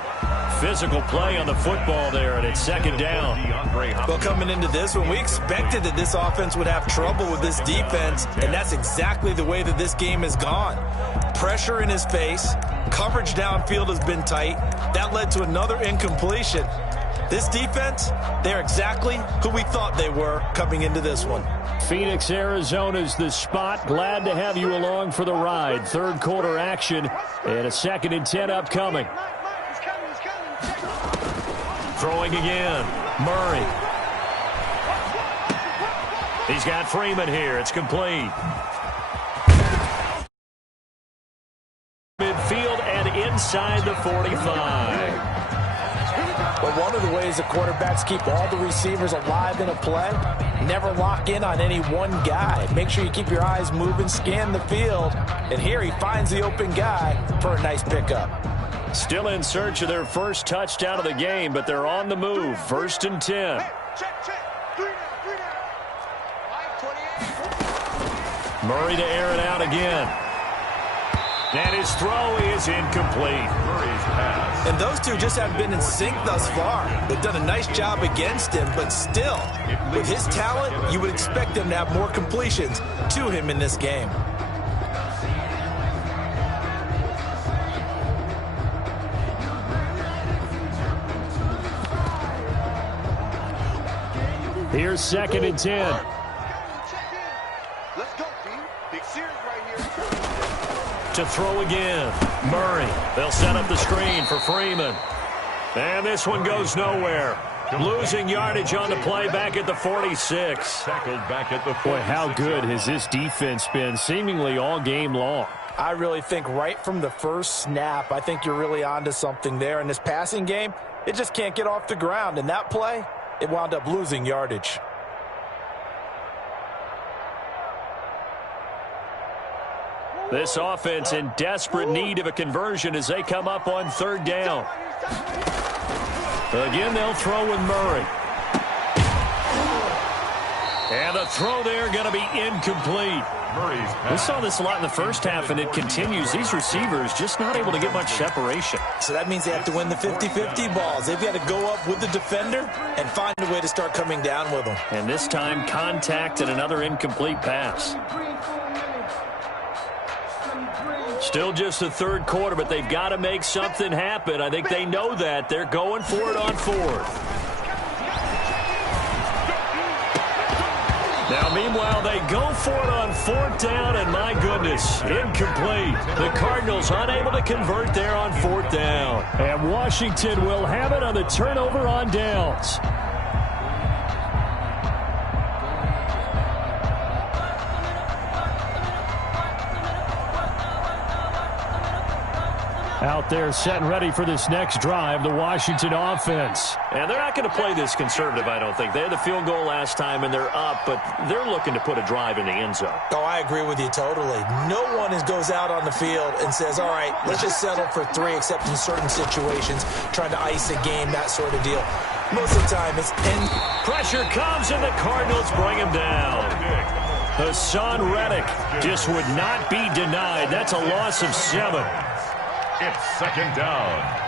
Physical play on the football there, and it's second down. Well, coming into this one, we expected that this offense would have trouble with this defense, and that's exactly the way that this game has gone. Pressure in his face. Coverage downfield has been tight. That led to another incompletion. This defense, they're exactly who we thought they were coming into this one. Phoenix, Arizona's the spot. Glad to have you along for the ride. Third quarter action and a 2nd and 10 upcoming. Throwing again. Murray. He's got Freeman here. It's complete. Midfield and inside the 45. But one of the ways the quarterbacks keep all the receivers alive in a play, never lock in on any one guy. Make sure you keep your eyes moving, scan the field. And here he finds the open guy for a nice pickup. Still in search of their first touchdown of the game, but they're on the move. 1st and 10. Murray to air it out again. And his throw is incomplete. Murray's pass. And those two just haven't been in sync thus far. They've done a nice job against him, but still, with his talent, you would expect them to have more completions to him in this game. Here's 2nd and 10. Let's go, B. Big series right here. To throw again. Murray. They'll set up the screen for Freeman. And this one goes nowhere. Losing yardage on the play back at the 46. Tackled back at the 46. Boy, how good has this defense been seemingly all game long? I really think right from the first snap, I think you're really onto something there. In this passing game, it just can't get off the ground. And that play, it wound up losing yardage. This offense in desperate need of a conversion as they come up on 3rd down. Again, they'll throw with Murray. And the throw there going to be incomplete. We saw this a lot in the first half, and it continues. These receivers just not able to get much separation. So that means they have to win the 50-50 balls. They've got to go up with the defender and find a way to start coming down with them. And this time, contact and another incomplete pass. Still just the 3rd quarter, but they've got to make something happen. I think they know that. They're going for it on 4th. Now, meanwhile, they go for it on 4th down, and my goodness, incomplete. The Cardinals unable to convert there on 4th down. And Washington will have it on the turnover on downs. Out there set and ready for this next drive, the Washington offense. And they're not going to play this conservative, I don't think. They had the field goal last time, and they're up, but they're looking to put a drive in the end zone. Oh, I agree with you totally. No one goes out on the field and says, all right, let's just settle for 3, except in certain situations, trying to ice a game, that sort of deal. Most of the time, it's in. Pressure comes, and the Cardinals bring him down. Hassan Reddick just would not be denied. That's a loss of 7. It's 2nd down.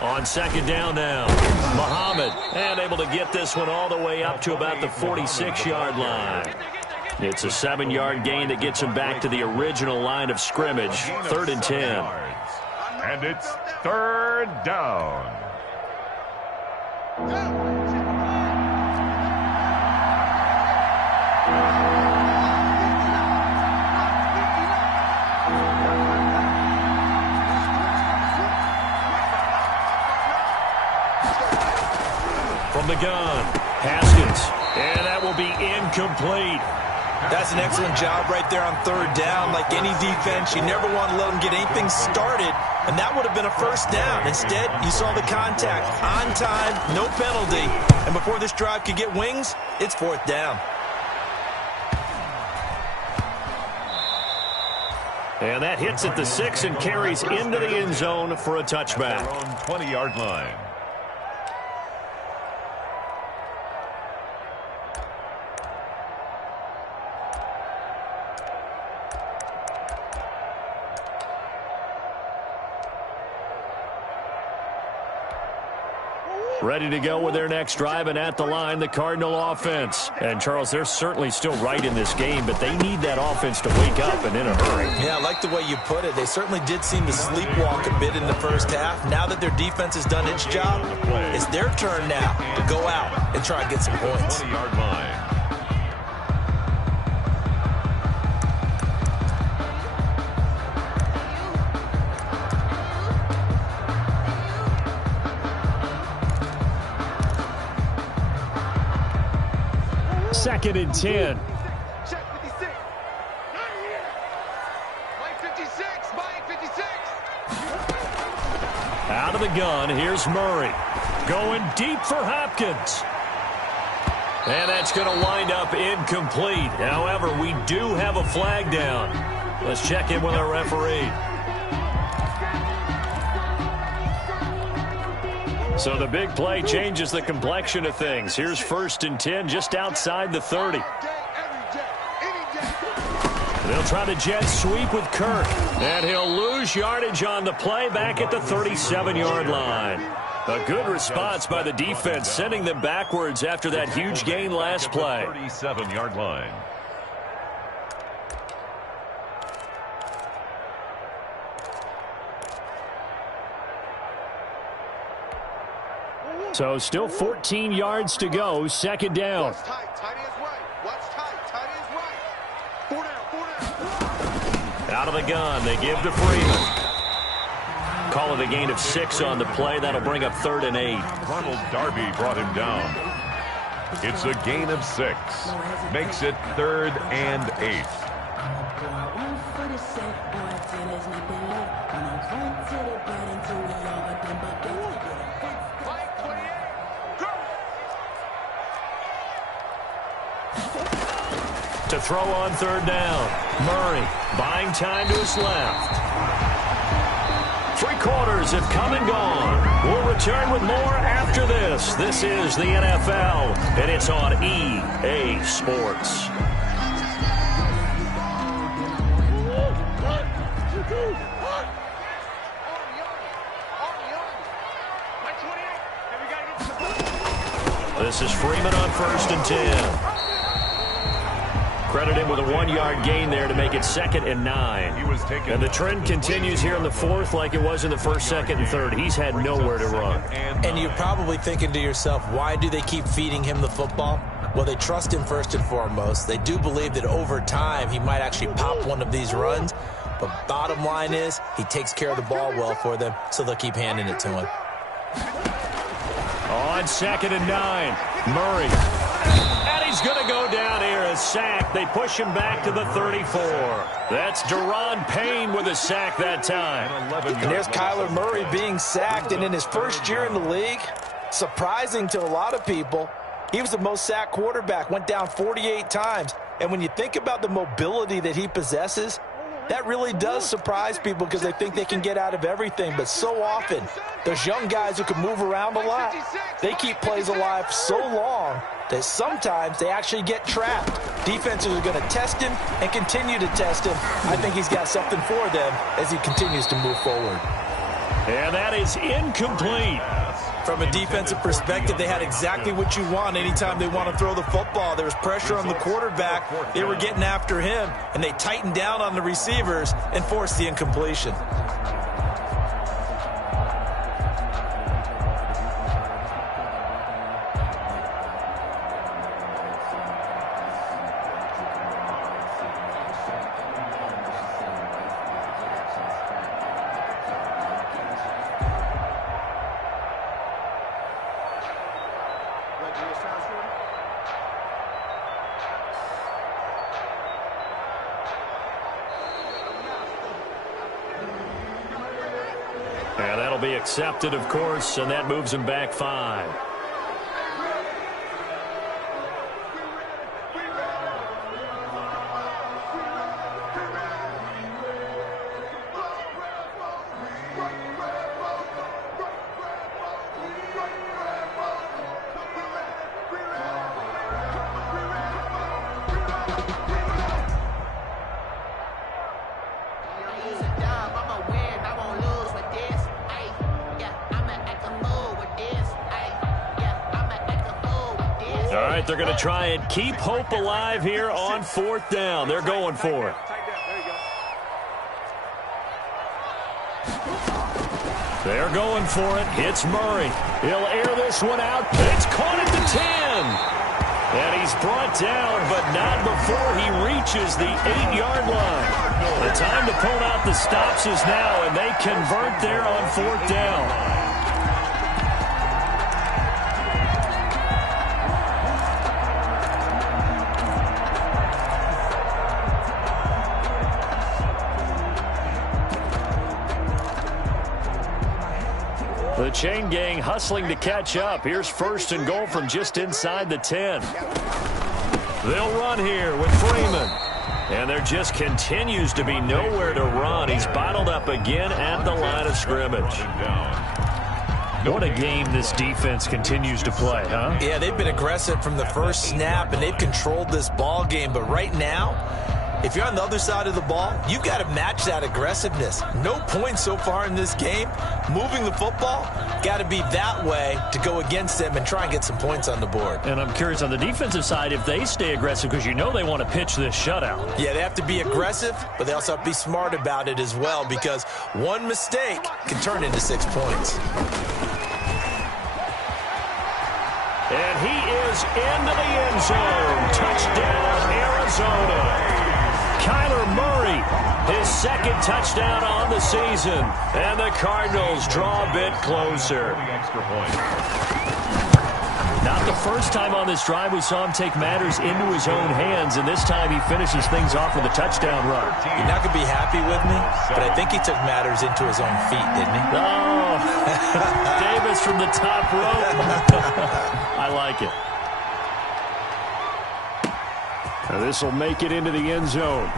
On 2nd down now, Muhammad, and able to get this one all the way up to about the 46-yard line. It's a 7-yard gain that gets him back to the original line of scrimmage, 3rd and 10. And it's 3rd down. From the gun, Haskins, and that will be incomplete. That's an excellent job right there on 3rd down. Like any defense, you never want to let them get anything started, and that would have been a 1st down. Instead, you saw the contact on time, no penalty, and before this drive could get wings, it's 4th down. And that hits at the 6 and carries into the end zone for a touchback. 20-yard line. Ready to go with their next drive, and at the line, the Cardinal offense. And, Charles, they're certainly still right in this game, but they need that offense to wake up and in a hurry. Yeah, I like the way you put it. They certainly did seem to sleepwalk a bit in the first half. Now that their defense has done its job, it's their turn now to go out and try and get some points. 20-yard line. Second and 10. Check 56. Mike 56. Mike 56. Out of the gun, here's Murray. Going deep for Hopkins. And that's going to wind up incomplete. However, we do have a flag down. Let's check in with our referee. So the big play changes the complexion of things. Here's 1st and 10 just outside the 30. They'll try the jet sweep with Kirk. And he'll lose yardage on the play back at the 37-yard line. A good response by the defense, sending them backwards after that huge gain last play. 37-yard line. So still 14 yards to go, 2nd down. Watch tight, tight is right. Watch tight, tight is right. 4 down. Out of the gun, they give to Freeman. Call it a gain of 6 on the play. That'll bring up 3rd and 8. Ronald Darby brought him down. It's a gain of 6. Makes it 3rd and 8. To throw on 3rd down. Murray buying time to his left. 3 quarters have come and gone. We'll return with more after this. This is the NFL, and it's on EA Sports. The This is Freeman on 1st and 10. Credit him with a 1-yard gain there to make it 2nd and 9. And the trend continues here in the 4th like it was in the 1st, 2nd, and 3rd. He's had nowhere to run. And you're probably thinking to yourself, why do they keep feeding him the football? Well, they trust him first and foremost. They do believe that over time he might actually pop one of these runs. But bottom line is he takes care of the ball well for them, so they'll keep handing it to him. On 2nd and 9, Murray. And he's going to go down here, a sack. They push him back to the 34. That's Deron Payne with a sack that time. And there's Kyler Murray being sacked, and in his first year in the league, surprising to a lot of people, he was the most sacked quarterback, went down 48 times. And when you think about the mobility that he possesses, that really does surprise people because they think they can get out of everything. But so often, those young guys who can move around a lot, they keep plays alive so long that sometimes they actually get trapped. Defenses are going to test him and continue to test him. I think he's got something for them as he continues to move forward. And that is incomplete. From a defensive perspective, they had exactly what you want anytime they want to throw the football. There was pressure on the quarterback. They were getting after him, and they tightened down on the receivers and forced the incompletion. And that'll be accepted, of course, and that moves him back 5. They're going to try and keep hope alive here on 4th down. They're going for it. They're going for it. It's Murray. He'll air this one out. It's caught at the 10. And he's brought down, but not before he reaches the 8-yard line. The time to pull out the stops is now, and they convert there on 4th down. The chain gang hustling to catch up. Here's 1st and goal from just inside the 10. They'll run here with Freeman. And there just continues to be nowhere to run. He's bottled up again at the line of scrimmage. What a game this defense continues to play, huh? Yeah, they've been aggressive from the first snap, and they've controlled this ball game. But right now, if you're on the other side of the ball, you've got to match that aggressiveness. No points so far in this game. Moving the football, got to be that way to go against them and try and get some points on the board. And I'm curious on the defensive side if they stay aggressive because you know they want to pitch this shutout. Yeah, they have to be aggressive, but they also have to be smart about it as well because one mistake can turn into 6 points. And he is into the end zone. Touchdown, Arizona. Kyler Murray, his 2nd touchdown on the season. And the Cardinals draw a bit closer. Not the first time on this drive we saw him take matters into his own hands, and this time he finishes things off with a touchdown run. You're not going to be happy with me, but I think he took matters into his own feet, didn't he? Oh, Davis from the top rope. I like it. This will make it into the end zone.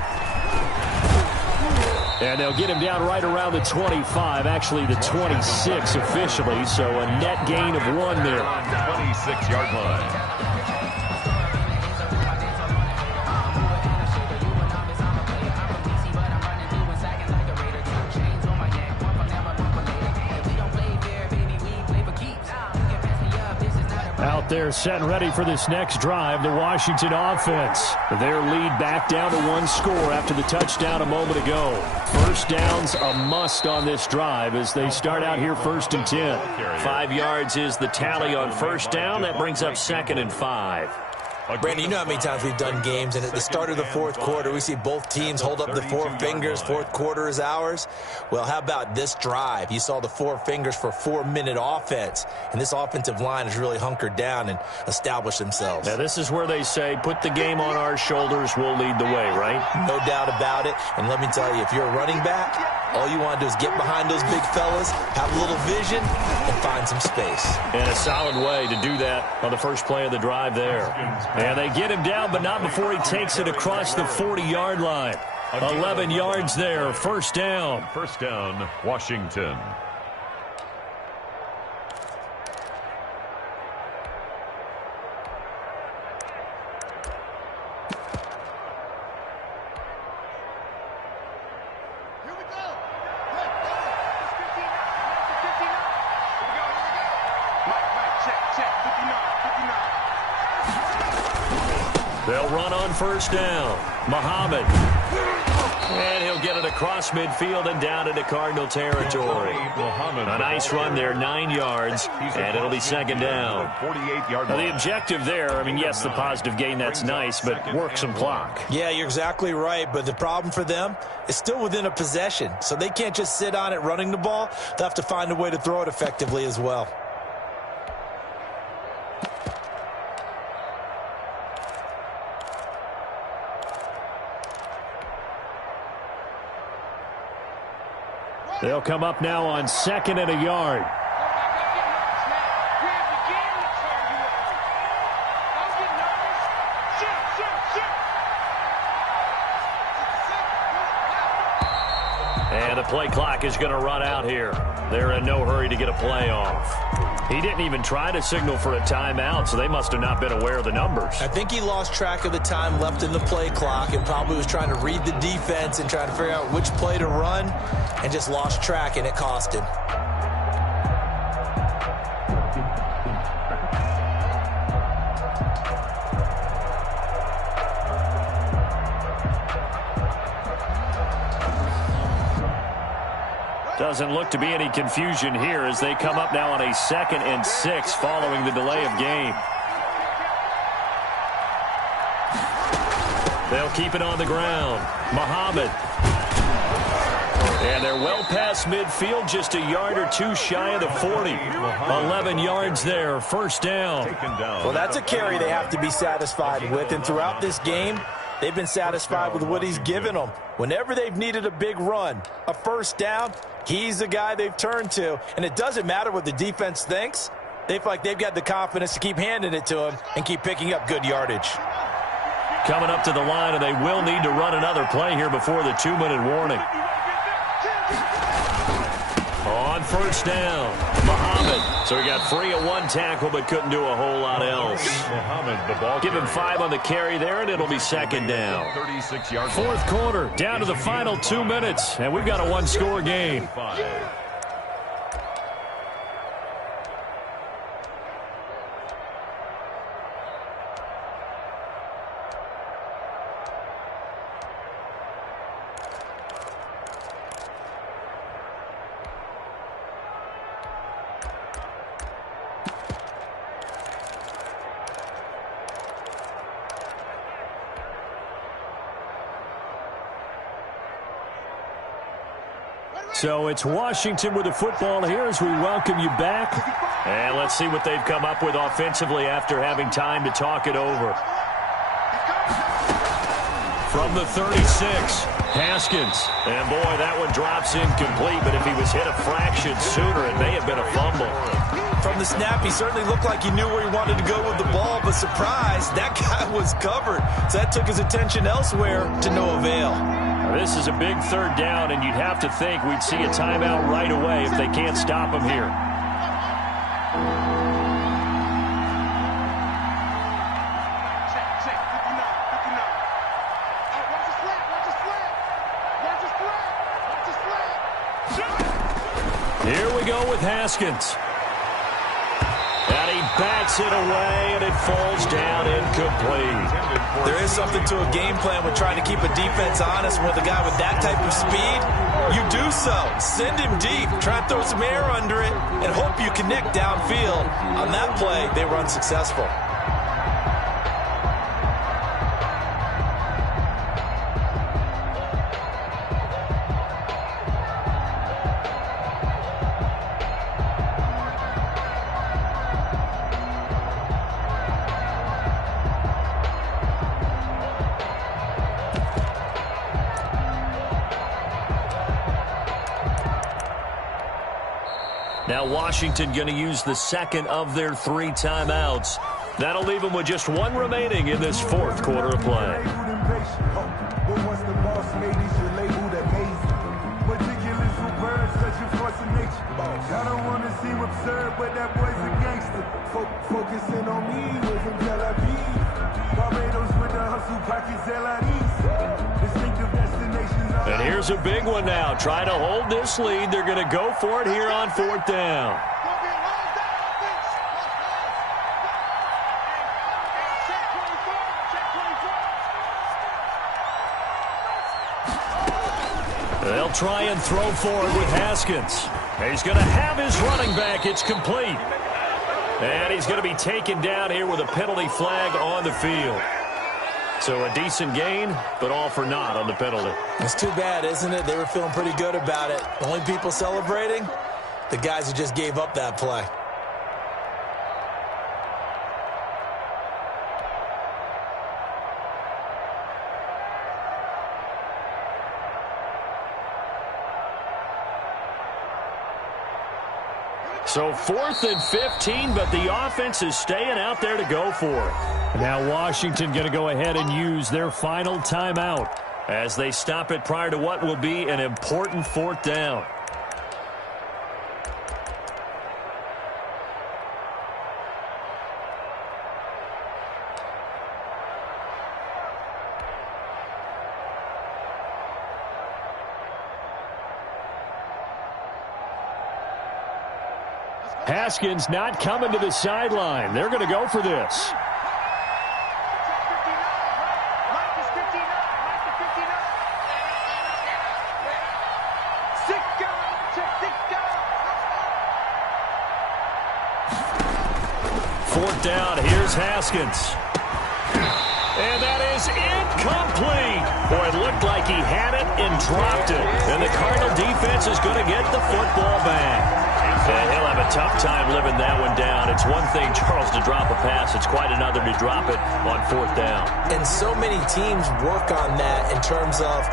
And they'll get him down right around the 25, actually the 26 officially, so a net gain of 1 there. 26-yard line. Out there setting ready for this next drive, the Washington offense. Their lead back down to 1 score after the touchdown a moment ago. First down's a must on this drive as they start out here 1st and 10. 5 yards is the tally on first down. That brings up 2nd and 5. Brandon, you know how many times we've done games, and at the start of the fourth quarter, we see both teams hold up the 4 fingers, fourth quarter is ours. Well, how about this drive? You saw the 4 fingers for 4-minute offense, and this offensive line has really hunkered down and established themselves. Now, this is where they say, put the game on our shoulders, we'll lead the way, right? No doubt about it, and let me tell you, if you're a running back, all you want to do is get behind those big fellas, have a little vision, and find some space. And a solid way to do that on the first play of the drive there. And they get him down, but not before he takes it across the 40-yard line. 11 yards there, first down. First down, Washington. They'll run on first down. Muhammad. And he'll get it across midfield and down into Cardinal territory. A nice run there, 9 yards, and it'll be 2nd down. Now, the objective there, I mean, yes, the positive gain, that's nice, but work some clock. Yeah, you're exactly right, but the problem for them is still within a possession, so they can't just sit on it running the ball. They'll have to find a way to throw it effectively as well. They'll come up now on 2nd and a yard. And the play clock is going to run out here. They're in no hurry to get a play off. He didn't even try to signal for a timeout, so they must have not been aware of the numbers. I think he lost track of the time left in the play clock and probably was trying to read the defense and trying to figure out which play to run and just lost track, and it cost him. Doesn't look to be any confusion here as they come up now on a 2nd and 6 following the delay of game. They'll keep it on the ground. Muhammad. And they're well past midfield, just a yard or two shy of the 40. 11 yards there, first down. Well, that's a carry they have to be satisfied with, and throughout this game, they've been satisfied with what he's given them. Whenever they've needed a big run, a first down, he's the guy they've turned to. And it doesn't matter what the defense thinks. They feel like they've got the confidence to keep handing it to him and keep picking up good yardage. Coming up to the line, and they will need to run another play here before the 2-minute warning. On first down, Muhammad. So he got free of 1 tackle, but couldn't do a whole lot else. Give him 5 on the carry there, and it'll be 2nd down. 4th quarter, down to the final 2 minutes, and we've got a 1-score game. So it's Washington with the football here as we welcome you back. And let's see what they've come up with offensively after having time to talk it over. From the 36, Haskins. And boy, that one drops incomplete, but if he was hit a fraction sooner, it may have been a fumble. From the snap, he certainly looked like he knew where he wanted to go with the ball, but surprise, that guy was covered. So that took his attention elsewhere to no avail. This is a big 3rd down, and you'd have to think we'd see a timeout right away if they can't stop him here. Here we go with Haskins. And he bats it away, and it falls down incomplete. There is something to a game plan with trying to keep a defense honest. With a guy with that type of speed, you do so. Send him deep, try and throw some air under it, and hope you connect downfield. On that play, they were unsuccessful. Now Washington going to use the second of their 3 timeouts. That'll leave them with just 1 remaining in this 4th quarter of play. I don't want to seem absurd, but that boy's a gangster. Focusing on me, was from Tel Aviv. Barbados with the hustle pockets, LIDs. Distinctive destinations. And here's a big one now. Trying to hold this lead. They're going to go for it here on 4th down. They'll try and throw forward with Haskins. He's going to have his running back. It's complete. And he's going to be taken down here with a penalty flag on the field. So a decent gain, but all for naught on the penalty. It's too bad, isn't it? They were feeling pretty good about it. The only people celebrating, the guys who just gave up that play. So 4th and 15, but the offense is staying out there to go for it. Now Washington going to go ahead and use their final timeout as they stop it prior to what will be an important 4th down. Haskins not coming to the sideline. They're going to go for this. Fourth down, here's Haskins. And that is incomplete. Boy, it looked like he had it and dropped it. And the Cardinal defense is going to get the football back. And he'll have a tough time living that one down. It's one thing, Charles, to drop a pass. It's quite another to drop it on 4th down. And so many teams work on that in terms of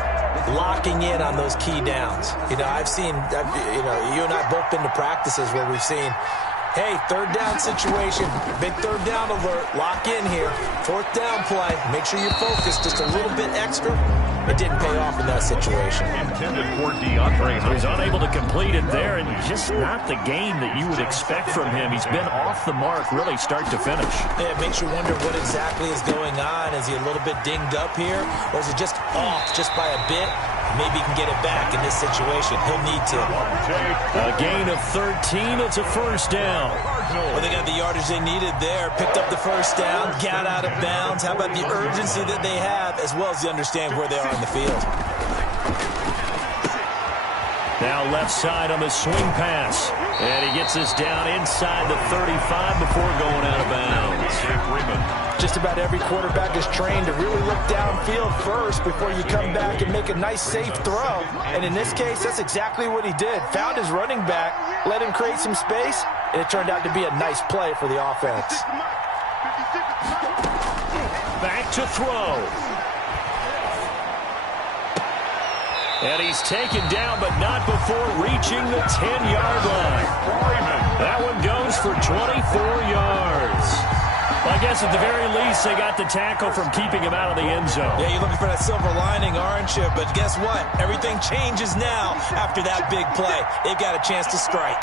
locking in on those key downs. You know, I've seen, you and I both been to practices where we've seen, hey, 3rd down situation, big 3rd down alert, lock in here, 4th down play, make sure you're focused just a little bit extra. It didn't pay off in that situation. Intended for DeAndre. He's unable to complete it there, and just not the game that you would expect from him. He's been off the mark really start to finish. Yeah, it makes you wonder what exactly is going on. Is he a little bit dinged up here, or is it just off just by a bit? Maybe he can get it back in this situation. He'll need to. A gain of 13. It's a 1st down. Well, they got the yardage they needed there. Picked up the 1st down. Got out of bounds. How about the urgency that they have, as well as they understand where they are on the field. Now left side on the swing pass. And he gets this down inside the 35 before going out of bounds. Just about every quarterback is trained to really look downfield first before you come back and make a nice, safe throw. And in this case, that's exactly what he did. Found his running back, let him create some space, and it turned out to be a nice play for the offense. Back to throw. And he's taken down, but not before reaching the 10-yard line. That one goes for 24 yards. Well, I guess at the very least, they got the tackle from keeping him out of the end zone. Yeah, you're looking for that silver lining, aren't you? But guess what? Everything changes now after that big play. They've got a chance to strike.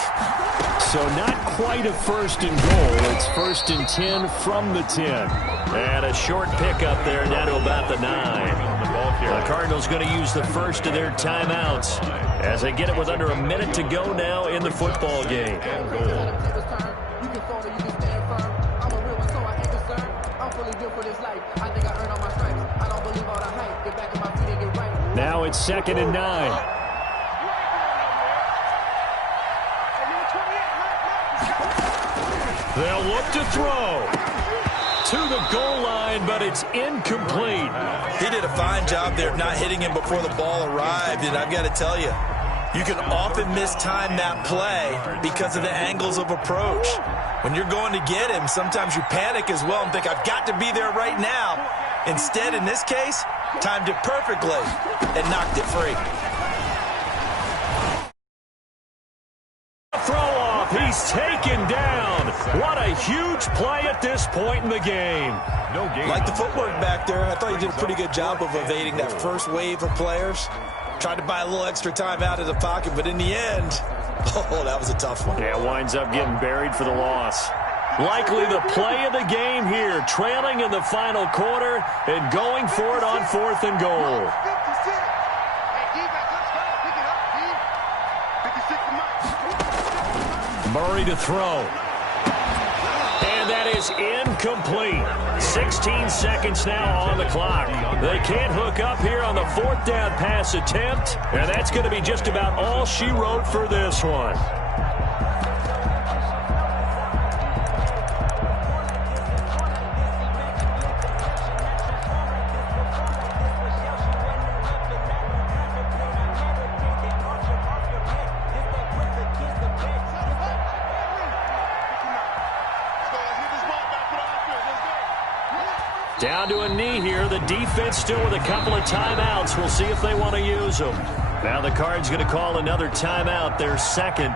So not quite a 1st and goal. It's 1st and 10 from the 10. And a short pickup there down to about the 9. The Cardinals going to use the first of their timeouts as they get it with under a minute to go now in the football game. built for this life. I think I earned all my stripes. I don't believe all the hype. Get back on my feet and get right. Now it's 2nd and 9. They'll look to throw to the goal line, but it's incomplete. He did a fine job there of not hitting him before the ball arrived, and I've got to tell you, you can often mistime that play because of the angles of approach. When you're going to get him, sometimes you panic as well and think, I've got to be there right now. Instead, in this case, timed it perfectly and knocked it free. Throw off, he's taken down. What a huge play at this point in the game. No game. Like the footwork back there, I thought he did a pretty good job of evading that first wave of players. Tried to buy a little extra time out of the pocket, but in the end, oh, that was a tough one. Yeah, winds up getting buried for the loss. Likely the play of the game here, trailing in the final quarter and going for it on 4th and goal. Murray to throw. And that is incomplete. 16 seconds now on the clock. They can't hook up here on the 4th down pass attempt, and that's going to be just about all she wrote for this one. Down to a knee here. The defense still with a couple of timeouts. We'll see if they want to use them. Now the Card's going to call another timeout, their second,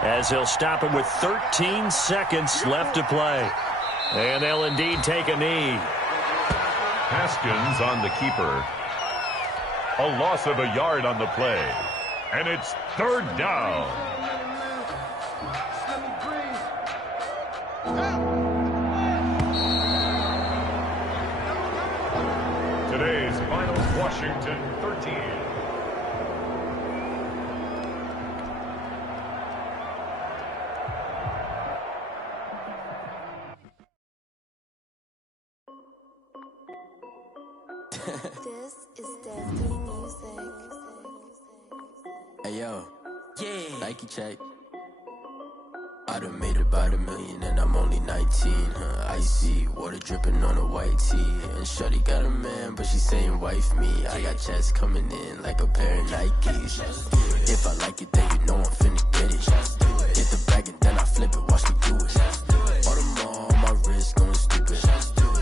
as he'll stop it with 13 seconds left to play. And they'll indeed take a knee. Haskins on the keeper. A loss of a yard on the play. And it's 3rd down. Today's finals, Washington 13. This is Destiny Music. Hey yo, yeah, Nike check. I done made about $1 million and I'm only 19, Icy, water dripping on a white tee. And shorty got a man, but she saying wife me. I got checks coming in like a pair of Nikes. If I like it, then you know I'm finna get it. Hit the bag and then I flip it, watch me do it. All them on my wrist going stupid.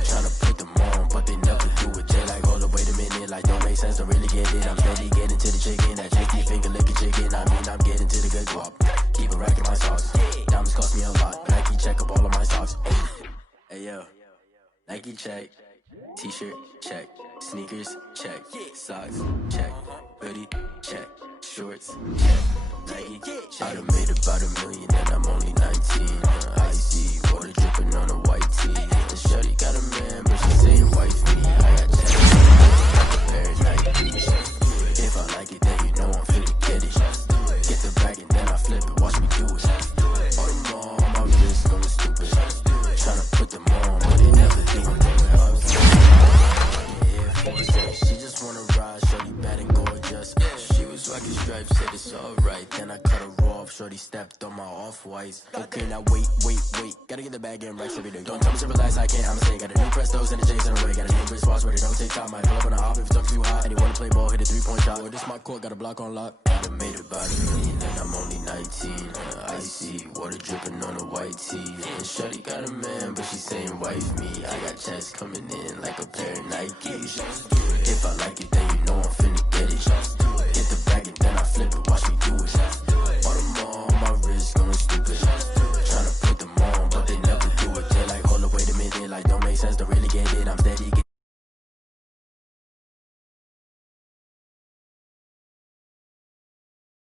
Tryna put them on, but they never do it. They like, hold up, wait a minute, like don't make sense, don't really get it. I'm steady getting to the chicken, that chicky finger licking chicken. I mean, I'm getting to the good guap. Keep a rack in my socks. Diamonds cost me a lot. Nike check up all of my socks. Hey yo, Nike check. T-shirt check. Sneakers check. Socks check. Hoodie check. Shorts check. Nike. I done made about $1 million and I'm only 19. Icy, water dripping on a white tee. And shorty got a man, but she saying wife me. I got checks. Pair of Nikes. If I like it, then you know I'm finna get it. Get the bag and then I flip it. Watch me do it. All them on my wrist going stupid. Tryna put them on, but they never do it. Air Force, she just wanna ride. Shorty bad and gorgeous. She was rocking stripes, said it's alright. Then I cut her off. Shorty stepped on my off-whites. Okay, now wait. Gotta get the bag and racks every day. Don't tell me to relax, I can't, I'ma say. Got a new Prestos and the J's in the way. Got a new wristwatch where they don't take time. Might pull up on a hop if it's too hot. And you wanna play ball, hit a 3-point shot. Or this my court, got a block on lock. I done made about $1 million and I'm only 19. Icy, water dripping on a white tee. And shorty got a man, but she saying wife me. I got checks coming in like a pair of Nikes.